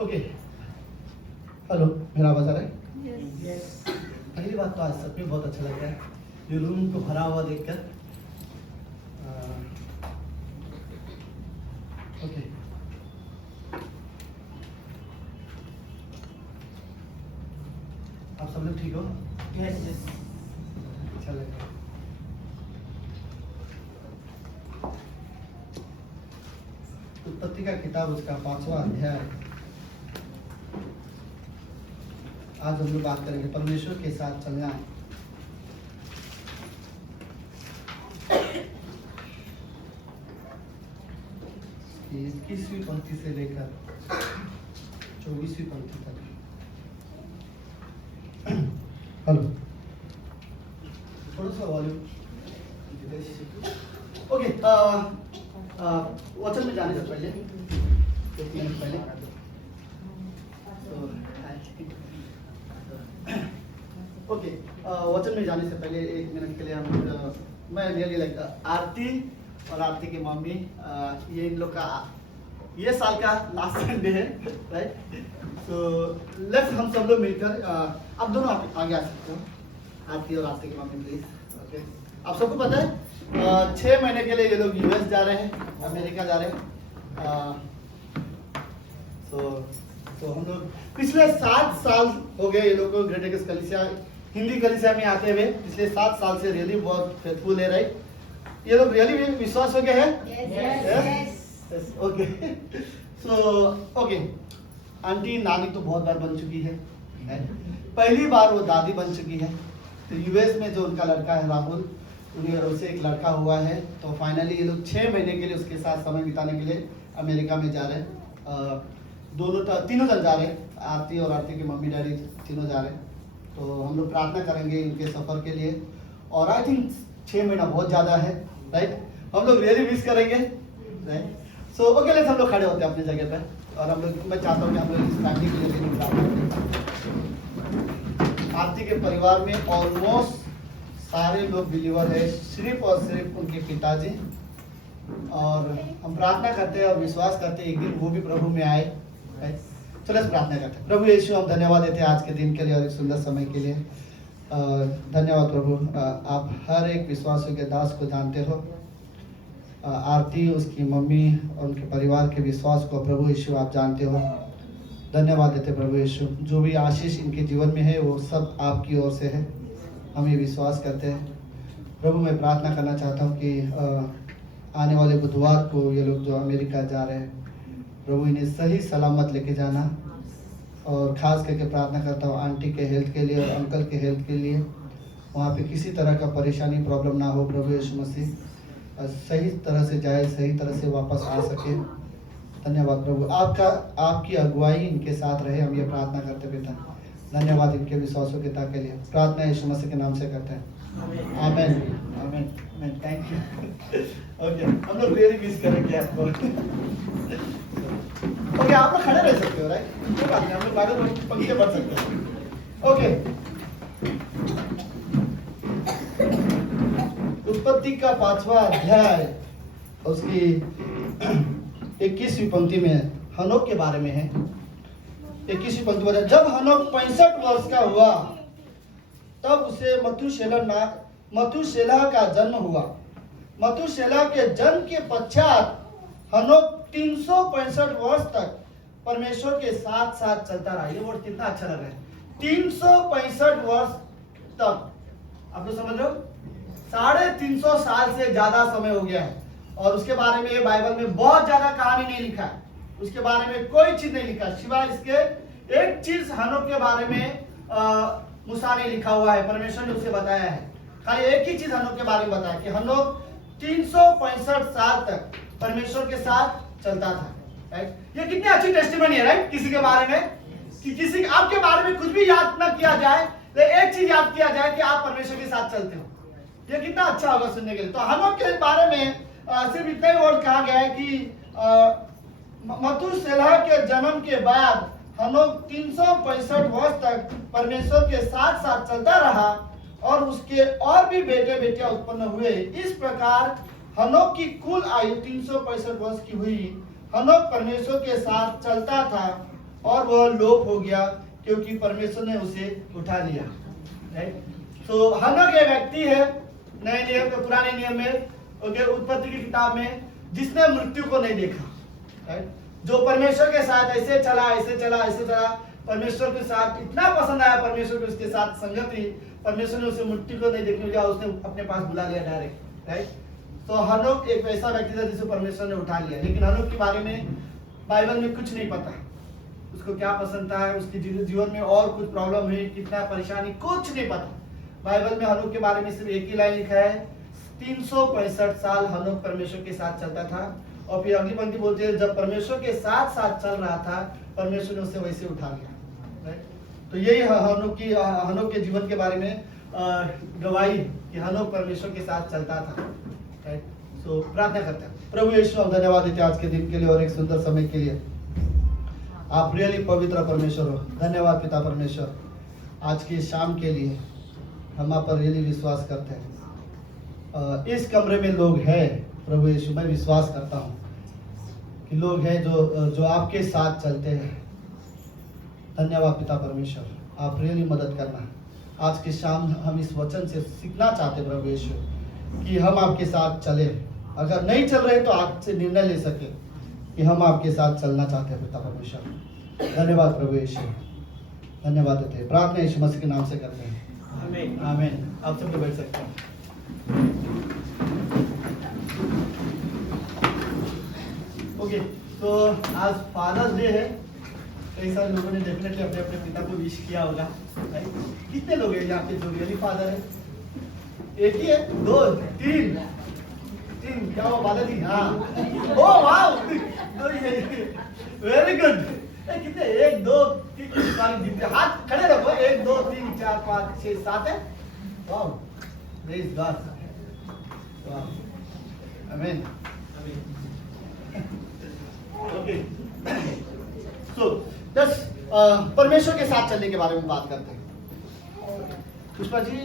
Okay, hello, मेरा आवाज आ रहा है? Yes. पहली बात तो आज सच में बहुत अच्छा लग रहा है ये रूम को भरा हुआ देखकर। ओके, आप सब लोग ठीक हो? Yes. अच्छा लग रहा है। उत्पत्ति का किताब उसका 5वां अध्याय। आज हम लोग बात करेंगे परमेश्वर के साथ चलना। ये 21वीं पंक्ति से लेकर 24वीं पंक्ति तक। हेलो, थोड़ा सा वॉल्यूम। ओके, वचन में जाने से पहले 1 मिनट पहले ओके, वचन में जाने से पहले 1 मिनट के लिए हम मैं रियली लाइक आरती और आरती की मम्मी, ये इन लोग का ये साल का लास्ट संडे है, राइट? तो लेट्स हम सब लोग मिलकर आप दोनों आगे आ सकते हो। आरती और आरती की मम्मी प्लीज। ओके, आप सबको पता है 6 महीने के लिए ये लोग यूएस जा रहे हैं, अमेरिका जा रहे हैं। तो हम लोग पिछले 7 साल हो गए ये लोग को ग्रेट एक्स कलीसिया हिंदी कलीसिया में आते हुए। पिछले 7 साल से रियली बहुत फेथफुल है, राइट? ये लोग रियली विश्वास हो गए हैं। Yes, okay. So okay, aunty नानी तो बहुत बार बन चुकी है, पहली बार वो दादी बन चुकी है। तो यूएस में जो उनका लड़का है राहुल, उन्हीं और उससे एक लड़का हुआ है। तो फाइनली ये लोग 6 महीने के लिए उसके साथ समय बिताने के लिए अमेरिका में जा रहे हैं। तीनों जन जा रहे हैं, आरती और आरती के मम्मी डैडी तीनों जा रहे हैं। तो हम लोग प्रार्थना करेंगे इनके सफर के लिए। और आई थिंक 6 महीना बहुत ज़्यादा है, राइट? हम लोग रियली मिस करेंगे, राइट? सो ओके, लेट्स हम लोग खड़े होते हैं अपनी जगह पे। और हम लोग, मैं चाहता हूँ कि हम लोग इस फैमिली के लिए भी प्रार्थना करें। आरती के परिवार में ऑलमोस्ट सारे लोग बिलीवर है, सिर्फ और सिर्फ उनके पिताजी। और हम प्रार्थना करते हैं और विश्वास करते हैं एक दिन वो भी प्रभु में आए। चलो प्रार्थना करते हैं। प्रभु यीशु, हम धन्यवाद देते हैं आज के दिन के लिए और एक सुंदर समय के लिए। धन्यवाद प्रभु, आप हर एक विश्वासियों के दास को जानते हो। आरती, उसकी मम्मी और उनके परिवार के विश्वास को प्रभु यीशु आप जानते हो। धन्यवाद देते प्रभु यीशु, जो भी आशीष इनके जीवन में है वो सब आपकी ओर से है, हम ये विश्वास करते हैं। प्रभु, मैं प्रार्थना करना चाहता हूँ कि आने वाले बुधवार को ये लोग जो अमेरिका जा रहे हैं, प्रभु इन्हें सही सलामत लेके जाना। और ख़ास करके प्रार्थना करता हूँ आंटी के हेल्थ के लिए और अंकल के हेल्थ के लिए। वहाँ पे किसी तरह का परेशानी प्रॉब्लम ना हो प्रभु यीशु मसीह, सही तरह से जाए, सही तरह से वापस आ सके। धन्यवाद प्रभु, आपकी अगुवाई इनके साथ रहे, हम ये प्रार्थना करते पिता। धन्यवाद इनके विश्वासों के के लिए। प्रार्थना यीशु मसीह के नाम से करते हैं, आमेन आमेन आमेन। Thank you. ओके, हम लोग रियली मिस करेंगे आपको। ओके, आप लोग खड़े रह सकते हो, राइट? कोई बात नहीं, हम लोग बाहर पंक्ति बढ़ सकते हैं। ओके, उत्पत्ति का 5वां अध्याय उसकी 21वीं पंक्ति में हनोक के बारे में है। 21वीं पंक्ति में, जब हनोक 65 वर्ष का हुआ तब उसे मतूशेलह का जन्म हुआ। मतूशेलह के जन्म के पश्चात हनोक 365 वर्ष तक परमेश्वर के साथ साथ चलता रहा। ये वर्ड कितना अच्छा लग रहा है, 365 वर्ष तक। आप लोग समझ रहे हो, 350 साल से ज्यादा समय हो गया है। और उसके बारे में बाइबल में बहुत ज्यादा कहानी नहीं लिखा है, उसके बारे में कोई चीज नहीं लिखा, सिवाय इसके एक चीज हनोक के बारे में मूसा ने लिखा हुआ है, परमेश्वर ने उसे बताया है। खाली एक ही चीज हनोक के बारे में बताया कि हनोक 365 साल तक परमेश्वर के साथ चलता था, राइट? ये कितनी अच्छी टेस्टिमनी है, राइट? किसी के बारे में, कि किसी आपके बारे में कुछ भी याद ना किया जाए, तो एक चीज याद किया जाए कि आप परमेश्वर के साथ चलते हो। ये कितना अच्छा होगा सुनने के लिए। तो हनोक के बारे में सिर्फ इतना ही वर्ड कहा गया है कि मतूशेलह के जन्म के बाद हनोक 365 वर्ष तक परमेश्वर के साथ साथ चलता रहा और उसके और भी बेटे बेटियां उत्पन्न हुए। इस प्रकार हनोक की कुल आयु 365 वर्ष की हुई। हनोक परमेश्वर के साथ चलता था और वह लोप हो गया क्योंकि परमेश्वर ने उसे उठा लिया। राइट, तो हनोक एक व्यक्ति है नए नियम में, पुराने नियम में, ओके, उत्पत्ति की किताब में, जिसने मृत्यु को नहीं देखा। राइट, जो परमेश्वर के साथ ऐसे चला ऐसे चला ऐसे चला, परमेश्वर के साथ इतना पसंद आया, परमेश्वर की उसके साथ संगति, परमेश्वर ने उसे मृत्यु को नहीं देखने दिया, उसने अपने पास बुला लिया डायरेक्ट। राइट, तो हनोक एक ऐसा व्यक्ति था जिसे परमेश्वर ने उठा लिया, लेकिन हनोक के बारे में बाइबल में कुछ नहीं पता। उसको क्या पसंद था, उसके जीवन में और कुछ प्रॉब्लम हुई, कितना परेशानी, कुछ नहीं पता। बाइबल में हनोक के बारे में सिर्फ एक ही लाइन लिखा है, 365 साल हनोक परमेश्वर के साथ चलता था। और फिर अगली पंक्ति बोलती है, जब परमेश्वर के साथ साथ चल रहा था, परमेश्वर ने उसे वैसे उठा लिया। तो यही हनोक के जीवन के बारे में गवाही कि हनोक परमेश्वर के साथ चलता था। सो प्रार्थना करते हैं। प्रभु यीशु, हम धन्यवाद देते हैं आज के दिन के लिए और एक सुंदर समय के लिए। आप रियली पवित्र परमेश्वर हो। धन्यवाद पिता परमेश्वर, आज की शाम के लिए हम आप पर रियली विश्वास करते हैं। इस कमरे में लोग हैं प्रभु यीशु, मैं विश्वास करता हूँ कि लोग हैं जो आपके साथ चलते हैं। धन्यवाद पिता परमेश्वर, आप रियली मदद करना। आज की शाम हम इस वचन से सीखना चाहते प्रभु यीशु कि हम आपके साथ चले। अगर नहीं चल रहे तो आज से निर्णय ले सके कि हम आपके साथ चलना चाहते हैं पिता परमेश्वर। धन्यवाद प्रभु यीशु, धन्यवाद देते हैं। प्रार्थना यीशु मसीह के नाम से करते हैं, आमीन आमीन। आप सब बैठ सकते हैं। ओके, तो आज फादर्स डे है। कई सारे लोगों ने डेफिनेटली अपने अपने पिता को विश किया होगा। कितने लोग हैं यहाँ पे जो रियली फादर है? एक ही है, दो, तीन, क्या हुआ बालाजी? हाँ, ओ वाह, वेरी गुड। कितने? 1 2 3 हाथ खड़े रखो। 1 2 3 4 5 6 7 है। वाह, प्रेज गॉड, आमीन। ओके, सो परमेश्वर के साथ चलने के बारे में बात करते हैं। पुष्पा जी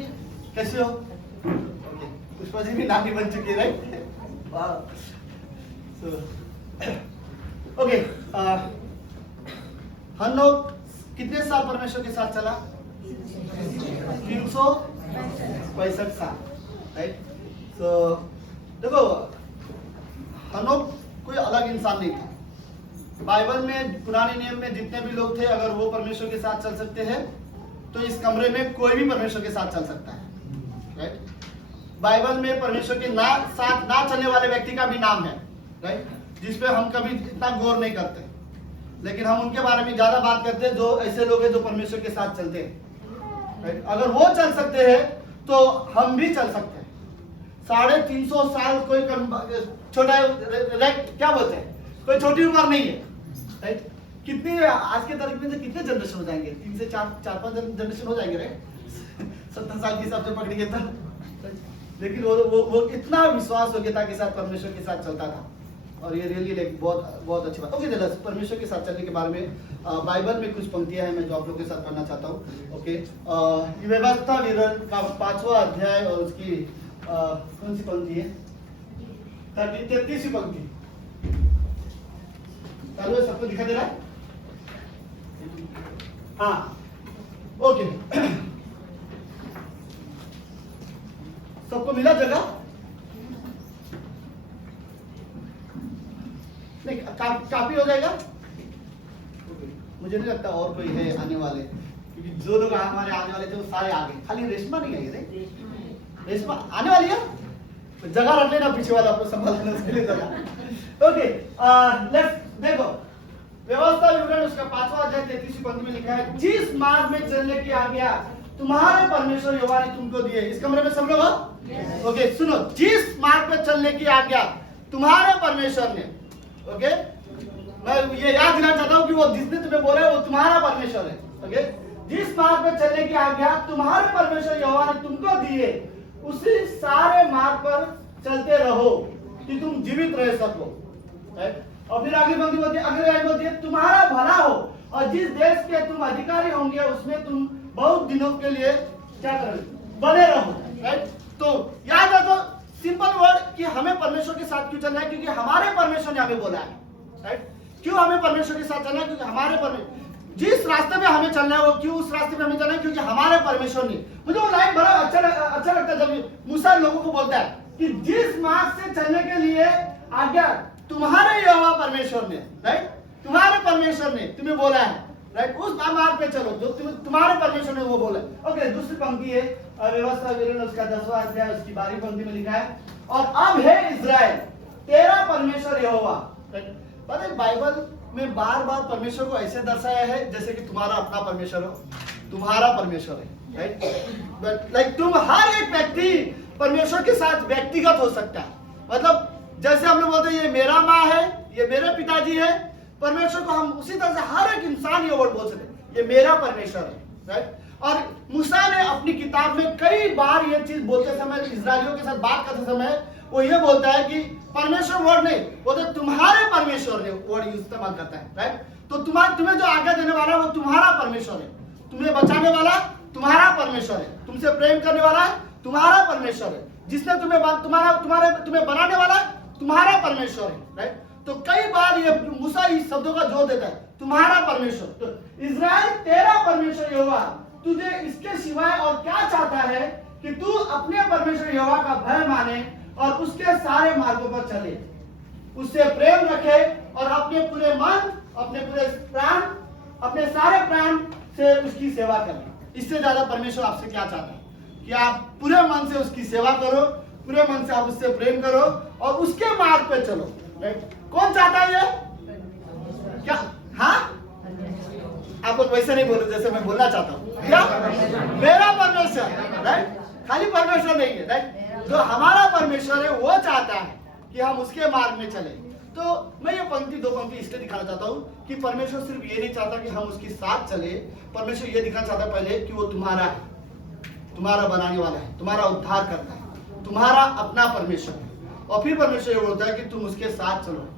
कैसे हो? ओके, पुष्पा जी भी नानी बन चुकी है, राइट? ओके, हनोक कितने साल परमेश्वर के साथ चला? 365 साल, राइट? तो देखो, हनोक कोई अलग इंसान नहीं था। बाइबल में पुराने नियम में जितने भी लोग थे, अगर वो परमेश्वर के साथ चल सकते हैं तो इस कमरे में कोई भी परमेश्वर के साथ चल सकता है, राइट? बाइबल में परमेश्वर के साथ ना चलने वाले व्यक्ति का भी नाम है, राइट, जिस पे हम कभी इतना गौर नहीं करते, लेकिन हम उनके बारे में ज्यादा बात करते हैं, जो ऐसे लोग हैं जो परमेश्वर के साथ चलते हैं, राइट? अगर वो चल सकते हैं तो हम भी चल सकते हैं। 350 साल कोई छोटा, क्या बोलते हैं, कोई छोटी उम्र नहीं है, राइट? कितनी आज के तारीख में से कितने जनरेशन हो जाएंगे? 3 से 4-5 जनरेशन हो जाएंगे, राइट? 70 साल के हिसाब से पकड़िए तो, लेकिन वो इतना विश्वास योग्यता के साथ परमेश्वर के साथ चलता था, और ये रियली एक बहुत अच्छी बात। ओके, परमेश्वर के साथ चलने के बारे में बाइबल में कुछ पंक्तियां हैं, मैं जो आप लोगों के साथ पढ़ना चाहता हूँ। ओके, व्यवस्था विवरण का 5वां अध्याय और उसकी कौन सी पंक्ति है? 33वीं पंक्ति। चालू है? सबको दिखा दे रहा है? हाँ, ओके। सबको मिला जगह? नहीं, काफी हो जाएगा? मुझे नहीं लगता और कोई है आने वाले, क्योंकि जो लोग हमारे आने वाले थे वो सारे आ गए। खाली रेशमा नहीं आई है। रेशमा आने वाली है, तो जगह रख लेना पीछे वाला, आपको संभालना उसके लिए जगह। ओके, लेट्स देखो, व्यवस्था विवरण उसका 5वां अध्याय 33वीं पंक्ति में लिखा है, जिस मार्ग में चलने की आज्ञा तुम्हारे परमेश्वर यहोवा ने तुमको दी है। इस कमरे में सब लोग हो? ओके, सुनो, जिस मार्ग पे चलने की आज्ञा तुम्हारे परमेश्वर ने, ओके, मैं ये याद दिलाना चाहता हूँ कि वो जिसने तुम्हें बोला है वो तुम्हारा परमेश्वर है। ओके, जिस मार्ग पे चलने की आज्ञा तुम्हारे परमेश्वर यहोवा ने तुमको दी है, उसी सारे मार्ग पर चलते रहो कि तुम जीवित रह सको। और फिर आगे बोलती है, तुम्हारा भला हो और जिस देश के तुम अधिकारी होंगे उसमें तुम बहुत दिनों के लिए क्या करोगे? बने रहो, राइट? तो याद रखो, सिंपल वर्ड कि हमें परमेश्वर के साथ क्यों चलना है? क्योंकि हमारे परमेश्वर ने हमें बोला है, राइट? क्यों हमें परमेश्वर के साथ चलना है? क्योंकि हमारे परमेश्वर, जिस रास्ते में हमें चलना है, वो क्यों उस रास्ते में हमें चलना है? क्योंकि हमारे परमेश्वर ने, मुझे वो लाइन बड़ा अच्छा लगता है जब मूसा लोगों को बोलता है कि जिस मार्ग से चलने के लिए आज्ञा तुम्हारे यहोवा परमेश्वर ने, राइट, तुम्हारे परमेश्वर ने तुम्हें बोला है, राइट, उस मार्ग पे चलो जो तुम्हारे परमेश्वर ने वो बोला है। ओके, दूसरी पंक्ति है व्यवस्था विवरण उसका 10वां अध्याय उसकी 12वीं पंक्ति में लिखा है, और अब है इस्राएल तेरा परमेश्वर यहोवा। पता है बाइबल में बार बार परमेश्वर को ऐसे दर्शाया है जैसे कि तुम्हारा अपना परमेश्वर हो, तुम्हारा परमेश्वर है, राइट, बट लाइक तुम हर एक व्यक्ति परमेश्वर के साथ व्यक्तिगत हो सकता है। मतलब जैसे हम लोग बोलते हैं ये मेरा माँ है, ये मेरे पिताजी है, परमेश्वर को हम उसी तरह से हर एक इंसान ये वर्ड बोल सकते हैं, ये मेरा परमेश्वर है, राइट। और मूसा ने अपनी किताब में कई बार ये चीज बोलते समय, इस्राएलियों के साथ बात करते समय वो ये बोलता है कि परमेश्वर वर्ड नहीं, वो तो तुम्हारे परमेश्वर ने वर्ड इस्तेमाल करता है, राइट। तो तुम्हें जो आज्ञा देने वाला है वो तुम्हारा परमेश्वर है, तुम्हें बचाने वाला तुम्हारा परमेश्वर है, तुमसे प्रेम करने वाला तुम्हारा परमेश्वर है, जिसने तुम्हें बनाने वाला तुम्हारा परमेश्वर है, राइट। तो कई बार ये मूसा इस शब्दों का जोर देता है, तुम्हारा परमेश्वर। तो इस्राएल तेरा परमेश्वर यहोवा तुझे इसके सिवाय और क्या चाहता है कि तू अपने परमेश्वर यहोवा का भय माने और उसके सारे मार्गों पर चले, उससे प्रेम रखे और अपने पूरे मन, अपने पूरे प्राण, अपने सारे प्राण से उसकी सेवा करे। इससे ज्यादा परमेश्वर आपसे क्या चाहता है कि आप पूरे मन से उसकी सेवा करो, पूरे मन से आप उससे प्रेम करो और उसके मार्ग पे चलो, राइट। कौन चाहता है ये? क्या? हाँ, आप लोग वैसे नहीं बोलो जैसे मैं बोलना चाहता हूँ। क्या? मेरा परमेश्वर, राइट, खाली परमेश्वर नहीं है, राइट। जो हमारा परमेश्वर है वो चाहता है कि हम उसके मार्ग में चले। तो मैं ये पंक्ति, दो पंक्ति इसलिए दिखाना चाहता हूँ कि परमेश्वर सिर्फ ये नहीं चाहता कि हम उसके साथ चले, परमेश्वर ये दिखाना चाहता पहले कि वो तुम्हारा है, तुम्हारा बनाने वाला है, तुम्हारा उद्धार करता है, तुम्हारा अपना परमेश्वर है। और फिर परमेश्वर ये बोलता है कि तुम उसके साथ चलो।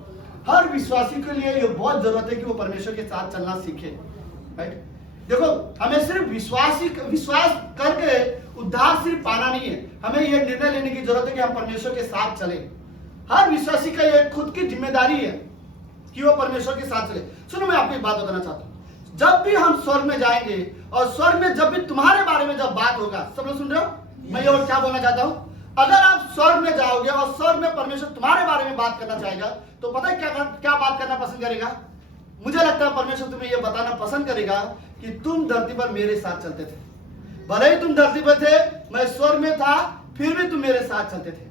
हर विश्वासी के लिए ये बहुत जरूरत है कि वो परमेश्वर के साथ चलना सीखे, राइट। देखो, हमें सिर्फ विश्वास करके उद्धार सिर्फ पाना नहीं है, हमें ये निर्णय लेने की जरूरत है कि हम परमेश्वर के साथ चले। हर विश्वासी का ये खुद की जिम्मेदारी है कि वो परमेश्वर के साथ चले। सुनो, मैं आपको एक बात बताना चाहता हूँ, जब भी हम स्वर्ग में जाएंगे और स्वर्ग में जब भी तुम्हारे बारे में जब बात होगा, सब लोग सुन रहे हो मैं ये और क्या बोलना चाहता हूँ? अगर आप स्वर्ग में जाओगे और स्वर्ग में परमेश्वर तुम्हारे बारे में बात करना चाहेगा तो पता है क्या बात करना पसंद करेगा? मुझे लगता है परमेश्वर तुम्हें यह बताना पसंद करेगा कि तुम धरती पर मेरे साथ चलते थे, भले ही तुम धरती पर थे, मैं स्वर्ग में था, फिर भी तुम मेरे साथ चलते थे।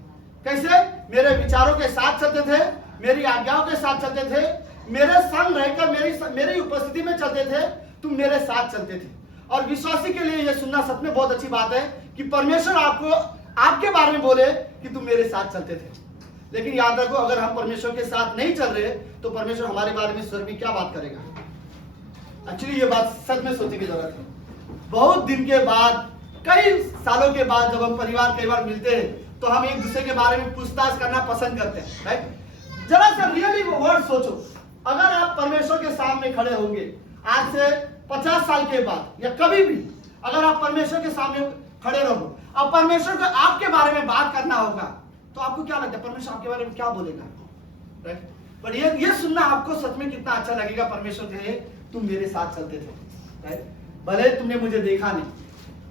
कैसे? मेरे विचारों के साथ चलते थे, मेरी आज्ञाओं के साथ चलते थे, मेरे संग रहकर मेरी उपस्थिति में चलते थे, तुम मेरे साथ चलते थे। और विश्वासी के लिए यह सुनना सच में बहुत अच्छी बात है कि परमेश्वर आपके बारे में बोले कि तुम मेरे साथ चलते थे। लेकिन याद रखो, अगर हम परमेश्वर के साथ नहीं चल रहे तो परमेश्वर हमारे बारे में स्वर्ग में क्या बात करेगा? एक्चुअली ये बात सच में सोचने की जरूरत है। बहुत दिन के बाद, कई सालों के बाद जब हम परिवार कई बार मिलते हैं तो हम एक दूसरे के बारे में पूछताछ करना पसंद करते हैं, राइट। जरा सा रियली वर्ड सोचो, अगर आप परमेश्वर के सामने खड़े होंगे आज से 50 साल के बाद या कभी भी, अगर आप परमेश्वर के सामने खड़े रहो और परमेश्वर को आपके बारे में बात करना होगा तो आपको क्या लगता है परमेश्वर आपके बारे में क्या बोलेगा, राइट। पर ये सुनना आपको सच में कितना अच्छा लगेगा, परमेश्वर कहे तुम मेरे साथ चलते थे, राइट। भले तुमने मुझे देखा नहीं,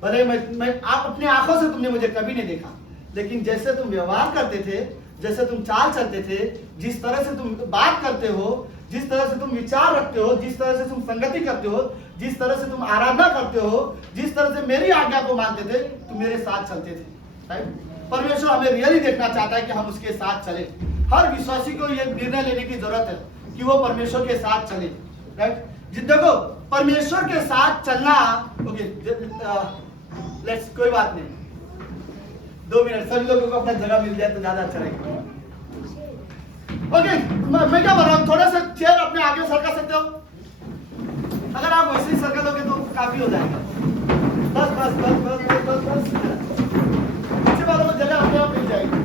भले मैं आप अपने आंखों से तुमने मुझे कभी नहीं देखा, लेकिन जैसे तुम व्यवहार करते थे, जैसे तुम चाल चलते थे, जिस तरह से तुम बात करते हो, जिस तरह से तुम विचार रखते हो, जिस तरह से तुम संगति करते हो, जिस तरह से तुम आराधना करते हो, जिस तरह से मेरी आज्ञा को मानते थे, तुम मेरे साथ चलते थे, राइट। परमेश्वर हमें रियली देखना चाहता है कि हम उसके साथ चले। हर विश्वासी को यह निर्णय लेने की जरूरत है कि वो परमेश्वर के साथ चले, राइट। देखो, परमेश्वर के साथ चलना, ओके, लेट्स, कोई बात नहीं, 2 मिनट सभी लोगों को अपना जगह मिल जाए तो ज्यादा अच्छा रहेगा। ओके, मैं क्या बोल रहा हूँ, थोड़ा सा चेयर अपने आगे सरका सकते हो? अगर आप वैसे ही सरका दोगे तो काफी हो जाएगा। बस बस बस बस बस बस बस पीछे वालों को जगह अपने आप मिल जाएगी।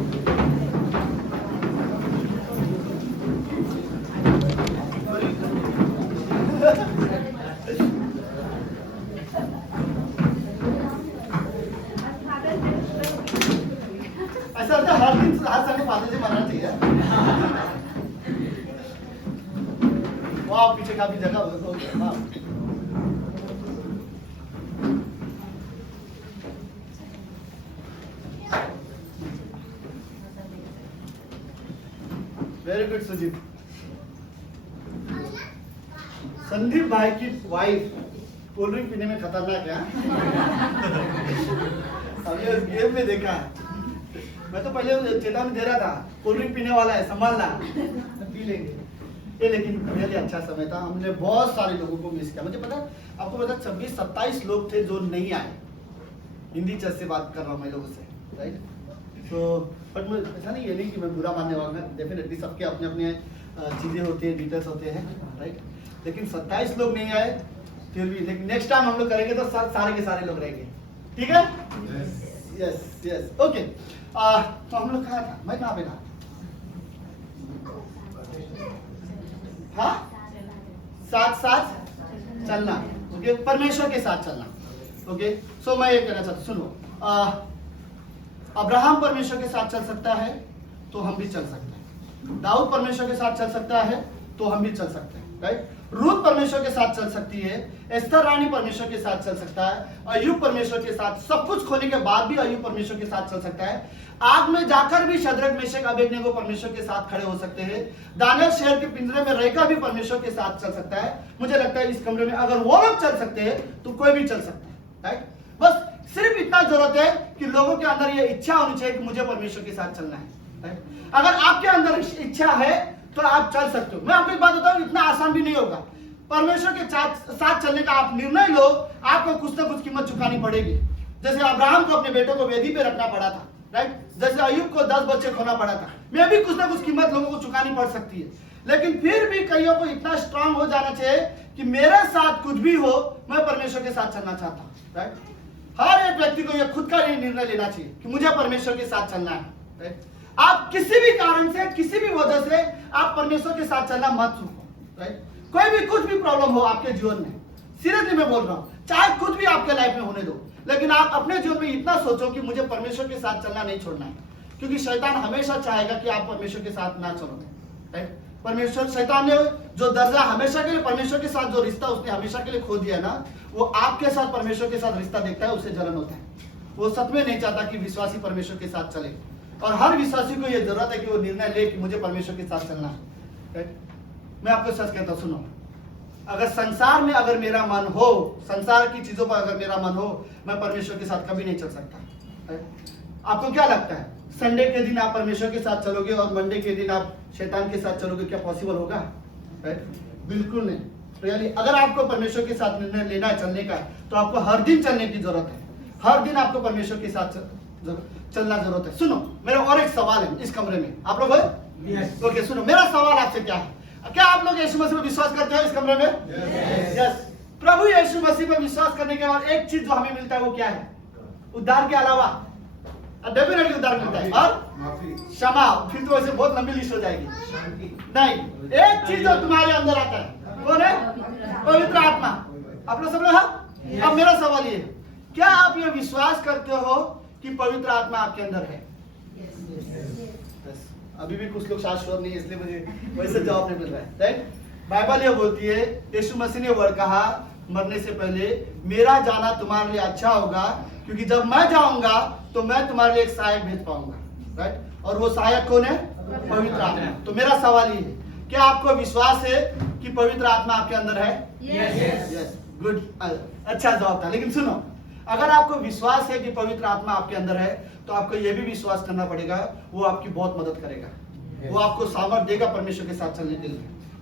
ऐसा होता है, हर संडे फादर से मनाना चाहिए। वहाँ पीछे काफी जगह हो गया। Very good Sujit. संदीप भाई की वाइफ कोल्ड ड्रिंक पीने में खतरनाक है। हमने उस गेम में देखा, मैं तो पहले चेतावनी दे रहा था कोल्ड ड्रिंक पीने वाला है, संभालना, पी लेंगे ये, लेकिन पहले अच्छा समय था। हमने बहुत सारे लोगों को मिस किया। मुझे पता, आपको पता 26-27 लोग थे जो नहीं आए। हिंदी चर्च से बात कर रहा हूँ मैं लोगों से, राइट। तो बट मैं ऐसा नहीं, ये नहीं कि मैं बुरा मानने वाला हूँ, डेफिनेटली सबके अपने अपने चीज़ें होती हैं, डिटेल्स होते हैं, राइट। लेकिन 27 लोग नहीं आए फिर भी, लेकिन नेक्स्ट टाइम हम लोग करेंगे तो सारे के सारे लोग रहेंगे, ठीक है? Yes yes okay. तो हम लोग कहाँ था, मैं कहाँ पे था? हाँ, साथ साथ चलना, ओके, परमेश्वर के साथ चलना, ओके। सो मैं ये कहना चाहता हूँ, सुनो, अब्राहम परमेश्वर के साथ चल सकता है तो हम भी चल सकते हैं। दाऊद परमेश्वर के साथ चल सकता है तो हम भी चल सकते हैं, राइट। रूथ परमेश्वर के साथ चल सकती है, एस्तर रानी परमेश्वर के साथ चल सकता है, अय्यूब परमेश्वर के साथ, सब कुछ खोने के बाद भी अय्यूब परमेश्वर के साथ चल सकता है। आग में जाकर भी शद्रक मेशक अबेदनगो परमेश्वर के साथ खड़े हो सकते हैं। दानियल शहर के पिंजरे में रहकर भी परमेश्वर के साथ चल सकता है। मुझे लगता है इस कमरे में अगर वो लोग चल सकते हैं तो कोई भी चल सकता है, राइट। बस सिर्फ इतना जरूरत है कि लोगों के अंदर ये इच्छा होनी चाहिए कि मुझे परमेश्वर के साथ चलना है, राइट। अगर आपके अंदर इच्छा है तो आप चल सकते हो। मैं आपको एक बात बताऊं, इतना आसान भी नहीं होगा। परमेश्वर के साथ चलने का आप निर्णय लो, आपको कुछ ना कुछ कीमत चुकानी पड़ेगी। जैसे अब्राहम को अपने बेटों को वेदी पे रखना पड़ा था, राइट। जैसे अय्यूब को 10 बच्चे खोना पड़ा था। मैं भी कुछ ना कुछ कीमत लोगों को चुकानी पड़ सकती है, लेकिन फिर भी कईयों को इतना स्ट्रांग हो जाना चाहिए कि मेरे साथ कुछ भी हो, मैं परमेश्वर के साथ चलना चाहता हूँ, राइट। हर एक व्यक्ति को यह खुद का ये निर्णय लेना चाहिए कि मुझे परमेश्वर के साथ चलना है, राइट। आप किसी भी कारण से, किसी भी वजह से आप परमेश्वर के साथ चलना मत रुको, राइट। कोई भी कुछ भी प्रॉब्लम हो आपके जीवन में, सीरियसली मैं बोल रहा हूँ, चाहे कुछ भी आपके लाइफ में होने दो, लेकिन आप अपने जीवन में इतना सोचो कि मुझे परमेश्वर के साथ चलना नहीं छोड़ना है, क्योंकि शैतान हमेशा चाहेगा कि आप परमेश्वर के साथ ना चलो, राइट। परमेश्वर, शैतान ने जो दर्जा हमेशा के लिए परमेश्वर के साथ, जो रिश्ता उसने हमेशा के लिए खो दिया ना, वो आपके साथ परमेश्वर के साथ रिश्ता देखता है, उसे जलन होता है। वो सच में नहीं चाहता कि विश्वासी परमेश्वर के साथ चले, और हर विश्वासी को यह जरूरत है कि वो निर्णय ले कि मुझे परमेश्वर के साथ चलना है, राइट। मैं आपको सच कहता हूं, सुनो, अगर संसार में अगर मेरा मन हो, संसार की चीजों पर अगर मेरा मन हो, मैं परमेश्वर के साथ कभी नहीं चल सकता, राइट। आपको क्या लगता है, संडे के दिन आप परमेश्वर के साथ चलोगे और मंडे के दिन आप शैतान के साथ चलोगे, क्या पॉसिबल होगा, राइट? बिल्कुल नहीं। रियली अगर आपको परमेश्वर के साथ निर्णय लेना है चलने का, तो आपको हर दिन चलने की जरूरत है, हर दिन आपको परमेश्वर के साथ चलना जरूरत है। सुनो, मेरा और एक सवाल है इस कमरे में, आप लोग ओके, सुनो, मेरा सवाल आपसे क्या है, क्या आप लोग यीशु मसीह पर विश्वास करते हो इस कमरे में? यस। प्रभु यीशु मसीह पर विश्वास करने के बाद एक चीज जो हमें मिलता है वो क्या है? उद्धार के अलावा डेफिनेटली उद्धार मिलता है और क्षमा। फिर तो वैसे बहुत लंबी लिस्ट हो जाएगी। नहीं, एक चीज जो तुम्हारे अंदर आता है, कौन है? पवित्र आत्मा। आप लोग सब लोग हाँ? अब मेरा सवाल ये, क्या आप ये विश्वास करते हो कि पवित्र आत्मा आपके अंदर है? अभी भी कुछ लोग शाश्वत नहीं है, इसलिए मुझे वैसे जवाब नहीं मिल रहा है, राइट? बाइबल ये बोलती है, यीशु मसीह ने वर्ड कहा मरने से पहले, मेरा जाना तुम्हारे लिए अच्छा होगा, क्योंकि जब मैं जाऊंगा तो मैं तुम्हारे लिए एक सहायक भेज पाऊंगा, राइट? और वो सहायक कौन है? पवित्र आत्मा। तो मेरा सवाल ये है, क्या आपको विश्वास है कि पवित्र आत्मा आपके अंदर है? यस, गुड, अच्छा जवाब था। लेकिन सुनो, अगर आपको विश्वास है कि पवित्र आत्मा आपके अंदर है, तो आपको यह भी विश्वास करना पड़ेगा वो आपकी बहुत मदद करेगा, वो आपको सामर्थ्य देगा परमेश्वर के साथ चलने के लिए,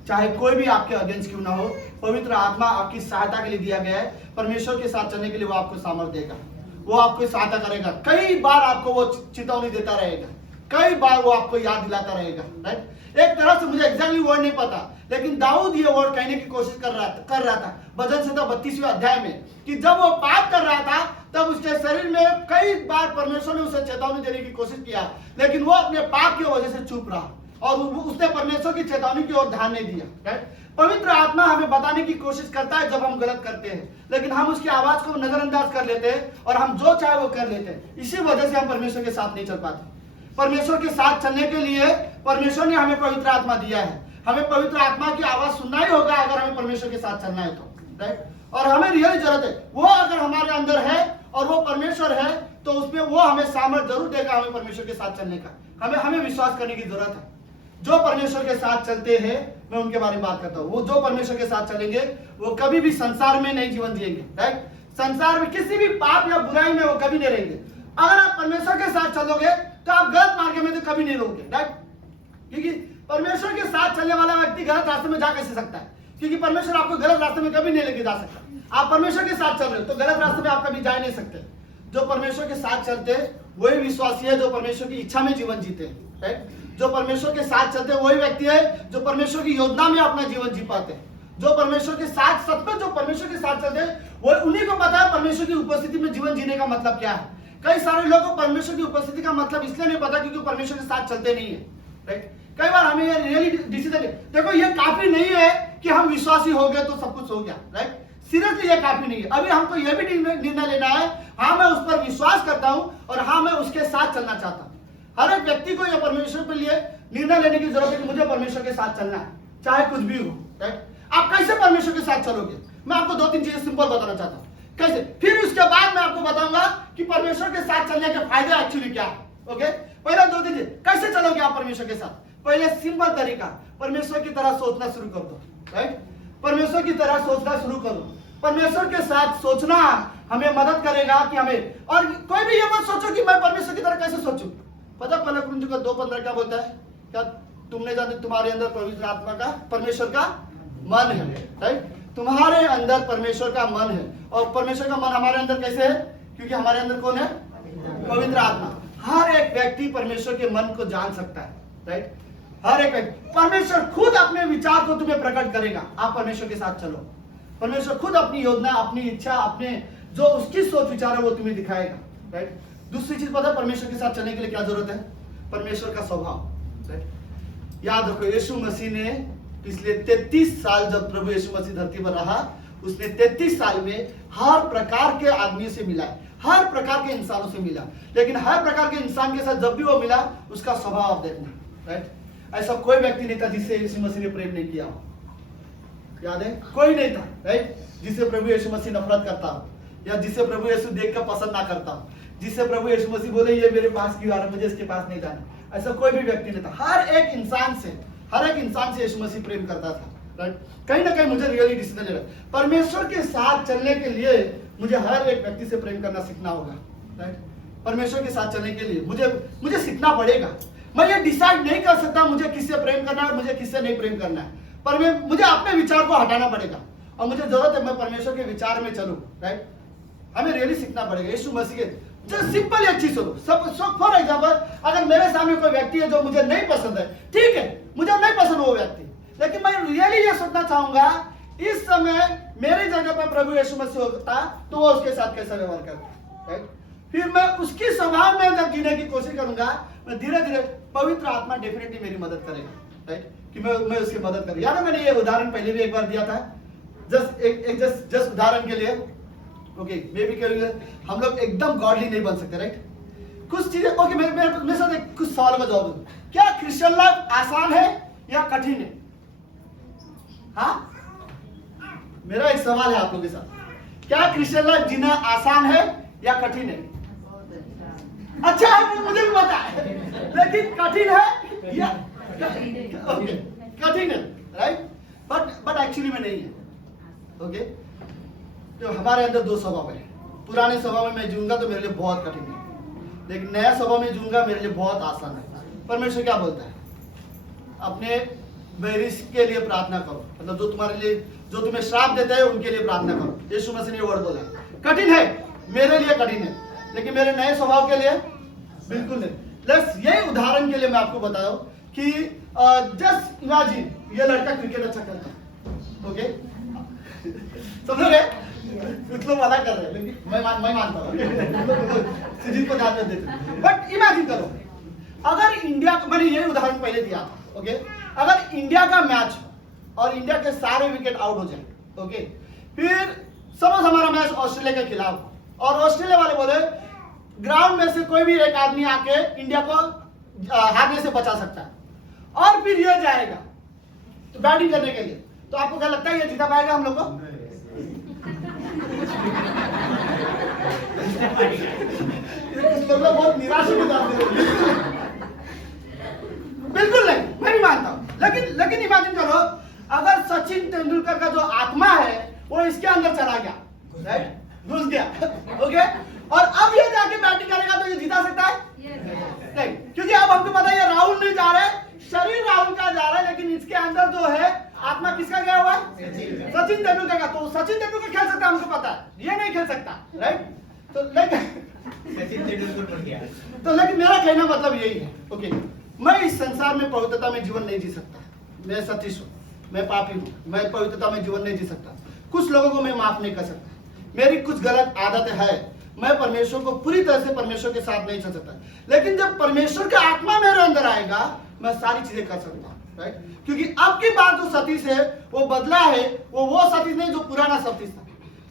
चाहे कोई भी आपके अगेंस्ट क्यों ना हो। पवित्र आत्मा आपकी सहायता के लिए दिया गया है, परमेश्वर के साथ चलने के लिए वो आपको सामर्थ्य देगा, वो आपको सहायता करेगा। कई बार आपको वो चेतावनी देता रहेगा, कई बार वो आपको याद दिलाता रहेगा, राइट? एक तरह से मुझे एग्जैक्टली वर्ड नहीं पता, लेकिन दाऊद ये वर्ड कहने की कोशिश कर रहा था भजन संहिता 32वें अध्याय में, कि जब वो पाप कर रहा था तब उसके शरीर में कई बार परमेश्वर ने उसे चेतावनी देने की कोशिश किया, लेकिन वो अपने पाप की वजह से चुप रहा और उसने परमेश्वर की चेतावनी की ओर ध्यान नहीं दिया, राइट? पवित्र आत्मा हमें बताने की कोशिश करता है जब हम गलत करते हैं, लेकिन हम उसकी आवाज को नजरअंदाज कर लेते हैं और हम जो चाहे वो कर लेते हैं। इसी वजह से हम परमेश्वर के साथ नहीं चल पाते। परमेश्वर के साथ चलने के लिए परमेश्वर ने हमें पवित्र आत्मा दिया है। हमें पवित्र आत्मा की आवाज सुनना ही होगा अगर हमें परमेश्वर के साथ चलना है तो, राइट? और हमें रियली जरूरत है, वो अगर हमारे अंदर है और वो परमेश्वर है तो उसमें वो हमें सामर्थ्य जरूर देगा हमें परमेश्वर के साथ चलने का। हमें विश्वास करने की जरूरत है। जो परमेश्वर के साथ चलते हैं, मैं उनके बारे में बात करता हूँ। वो जो परमेश्वर के साथ चलेंगे वो कभी भी संसार में नहीं जीवन जिएंगे, राइट। संसार में किसी भी पाप या बुराई में वो कभी नहीं रहेंगे। अगर आप परमेश्वर के साथ चलोगे तो आप गलत मार्ग में तो कभी नहीं रहोगे, राइट। क्योंकि परमेश्वर के साथ चलने वाला व्यक्ति गलत रास्ते में जा कैसे सकता है? क्योंकि परमेश्वर आपको गलत रास्ते में कभी नहीं लेके जा सकता। आप परमेश्वर के साथ चल रहे हो तो गलत रास्ते में आप कभी जा नहीं सकते। जो परमेश्वर के साथ चलते हैं वही विश्वासी है जो परमेश्वर की इच्छा में जीवन जीते हैं, राइट। जो परमेश्वर के साथ चलते हैं वही व्यक्ति है जो परमेश्वर की योजना में अपना जीवन जी पाते हैं। जो परमेश्वर के साथ सच में जो परमेश्वर के साथ चलते हैं वो उन्हीं को पता है परमेश्वर की उपस्थिति में जीवन जीने का मतलब क्या है। कई सारे लोगों को परमेश्वर की उपस्थिति का मतलब इसलिए नहीं पता क्योंकि परमेश्वर के साथ चलते नहीं है, राइट। कई बार हमें ये रियली डिसीजन, देखो ये काफी नहीं है कि हम विश्वासी हो गए तो सब कुछ हो गया, राइट। सीरियसली ये काफी नहीं है। अभी हमको ये भी निर्णय लेना है, हाँ मैं उस पर विश्वास करता हूं और हाँ मैं उसके साथ चलना चाहता हूं। हर एक व्यक्ति को यह परमेश्वर के लिए निर्णय लेने की जरूरत है कि मुझे परमेश्वर के साथ चलना है, चाहे कुछ भी हो, राइट। आप कैसे परमेश्वर के साथ चलोगे? मैं आपको 2-3 चीजें सिंपल बताना चाहता हूँ कैसे, फिर उसके बाद मैं आपको बताऊंगा कि परमेश्वर के साथ चलने के फायदे एक्चुअली क्या है। ओके, पहले 2 चीजें कैसे चलोगे आप परमेश्वर के साथ। पहले सिंपल तरीका, परमेश्वर की तरह सोचना शुरू कर दो, राइट। परमेश्वर की तरह सोचना शुरू करो। परमेश्वर के साथ सोचना हमें मदद करेगा कि हमें, और कोई भी ये मत सोचो कि मैं परमेश्वर की तरह कैसे सोचूं। पता पहले कुरिन्थियों का 2:15 क्या बोलता है? क्या तुमने जाने तुम्हारे अंदर पवित्र आत्मा का, परमेश्वर का मन है, राइट। तुम्हारे अंदर परमेश्वर का मन है और परमेश्वर का मन हमारे अंदर कैसे है? क्योंकि हमारे अंदर कौन है? पवित्र आत्मा। हर एक व्यक्ति परमेश्वर के मन को जान सकता है, राइट। हर एक व्यक्ति, परमेश्वर खुद अपने विचार को तुम्हें प्रकट करेगा। आप परमेश्वर के साथ चलो, परमेश्वर खुद अपनी योजना, अपनी इच्छा, अपने जो उसकी सोच विचार है वो तुम्हें दिखाएगा, राइट। दूसरी चीज पता है परमेश्वर के साथ चलने के लिए क्या जरूरत है? परमेश्वर का स्वभाव, राइट। याद रखो यीशु मसीह ने पिछले 33 साल जब प्रभु यीशु मसीह धरती पर रहा, उसने 33 साल में हर प्रकार के आदमी से मिला, हर प्रकार के इंसानों से मिला, लेकिन हर प्रकार के इंसान के साथ जब भी वो मिला उसका स्वभाव आप देखना, राइट। ऐसा कोई व्यक्ति नहीं था जिससे यीशु मसीह ने प्रेम नहीं किया हो। याद है? कोई नहीं था, राइट, जिससे प्रभु यीशु मसीह नफरत करता हो या जिससे प्रभु यीशु देखकर पसंद ना करता हो, जिससे प्रभु यीशु मसीह बोले ये मेरे पास क्यों आ रहा है, मुझे इसके पास नहीं जाना। ऐसा कोई भी व्यक्ति नहीं था। हर एक इंसान से यीशु मसीह प्रेम करता था, राइट। कहीं ना कहीं मुझे रियली डिसीजन लेना, परमेश्वर के साथ चलने के लिए मुझे हर एक व्यक्ति से प्रेम करना सीखना होगा, राइट। परमेश्वर के साथ चलने के लिए मुझे सीखना पड़ेगा। मैं ये डिसाइड नहीं कर सकता मुझे किससे प्रेम करना है और मुझे किससे नहीं प्रेम करना है, पर मुझे अपने विचार को हटाना पड़ेगा और मुझे जरूरत है मैं परमेश्वर के विचार में चलूं, राइट। हमें रियली सीखना पड़ेगा यीशु मसीह के। जस्ट सिंपल एक चीज सुनो, सब फॉर एग्जांपल, अगर मेरे सामने कोई व्यक्ति है जो मुझे नहीं पसंद है, ठीक है, मुझे नहीं पसंद वो व्यक्ति, लेकिन मैं रियली ये सोचना चाहूंगा इस समय मेरी जगह पर प्रभु यीशु मसीह होता तो वो उसके साथ कैसा व्यवहार करता, राइट। फिर मैं उसकी स्वभाव में जब जीने की कोशिश करूंगा, मैं धीरे धीरे पवित्र आत्मा डेफिनेटली मेरी मदद करेगा, राइट, कि मैं उसकी मदद करूं। याद है मैंने ये उदाहरण पहले भी एक बार दिया था, जस्ट उदाहरण के लिए। ओके, मे बी करेंगे हम लोग एकदम गॉडली नहीं बन सकते, राइट। कुछ चीजें ओके, मेरे साथ कुछ सवालों का जवाब दो। क्या क्रिश्चियन लाइफ आसान है या कठिन है? हाँ, मेरा एक सवाल है आप लोगों के साथ, क्या क्रिश्चियन लाइफ जीना आसान है या कठिन है? अच्छा है, मुझे भी पता है, लेकिन कठिन है या ओके कठिन है, राइट, बट एक्चुअली में नहीं है। ओके, तो हमारे अंदर 2 स्वभाव है। पुराने स्वभाव में मैं जीऊंगा तो मेरे लिए बहुत कठिन है, लेकिन नया स्वभाव में जीऊंगा मेरे लिए बहुत आसान है। परमेश्वर क्या बोलता है? अपने बैरिश के लिए प्रार्थना करो, मतलब जो तुम्हारे लिए, जो तुम्हें श्राप देते हैं उनके लिए प्रार्थना करो। यीशु मसीह ने वर्ड बोला है। कठिन है, मेरे लिए कठिन है, लेकिन मेरे नए स्वभाव के लिए बिल्कुल नहीं। प्लस यही उदाहरण के लिए मैं आपको बता दूं कि जस्ट इमेजिन ये लड़का क्रिकेट अच्छा खेलता है, ओके, समझ रहे? कुछ लोग मना कर रहे हैं, लेकिन मैं मानता हूँ को ध्यान में देते। बट इमेजिन करो अगर इंडिया, मैंने यही उदाहरण पहले दिया था, ओके, अगर इंडिया का मैच और इंडिया के सारे विकेट आउट हो जाए, ओके, फिर सपोज हमारा मैच ऑस्ट्रेलिया के खिलाफ और ऑस्ट्रेलिया वाले बोले ग्राउंड में से कोई भी एक आदमी आके इंडिया को हारने से बचा सकता है और फिर ये जाएगा तो बैटिंग करने के लिए, तो आपको क्या लगता है ये जीता पाएगा हम लोग को? बहुत निराश हो जाते हैं। बिल्कुल नहीं, मैं भी मानता हूँ। लेकिन इमेजिन करो अगर सचिन तेंदुलकर का जो आत्मा है वो इसके अंदर चला गया, राइट, घुस गया, ओके, और अब ये जाके बैटिंग करेगा तो ये जीता सकता है? नहीं, क्योंकि अब हमको पता है ये राहुल नहीं जा रहे, शरीर राहुल का जा रहा है, लेकिन इसके अंदर जो है आत्मा किसका गया हुआ है? सचिन तेंदुलकर का। तो सचिन तेंदुलकर खेल सकता है, हमको पता है, ये नहीं खेल सकता, राइट। तो लेकिन मेरा कहना मतलब यही है, ओके, मैं इस संसार में पवित्रता में जीवन नहीं जी सकता, मैं सतीश हूँ, मैं पापी हूँ, मैं पवित्रता में जीवन नहीं जी सकता। कुछ लोगों को मैं माफ नहीं कर सकता, मेरी कुछ गलत आदत है, मैं परमेश्वर को पूरी तरह से परमेश्वर के साथ नहीं चल सकता। लेकिन जब परमेश्वर का आत्मा मेरे अंदर आएगा मैं सारी चीजें कर सकता हूँ, राइट। क्योंकि अब की बात जो सतीश है वो बदला है, वो सतीश नहीं जो पुराना सतीश था।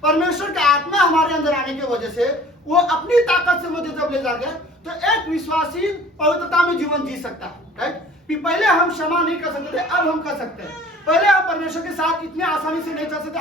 परमेश्वर का आत्मा हमारे अंदर आने की वजह से वो अपनी ताकत से मुझे जब ले जा गया तो एक विश्वासी पवित्रता में जीवन जी सकता है, राइट। पहले हम क्षमा नहीं कर सकते थे, अब हम कर सकते हैं। पहले हम परमेश्वर के साथ इतने आसानी से नहीं चल सकते,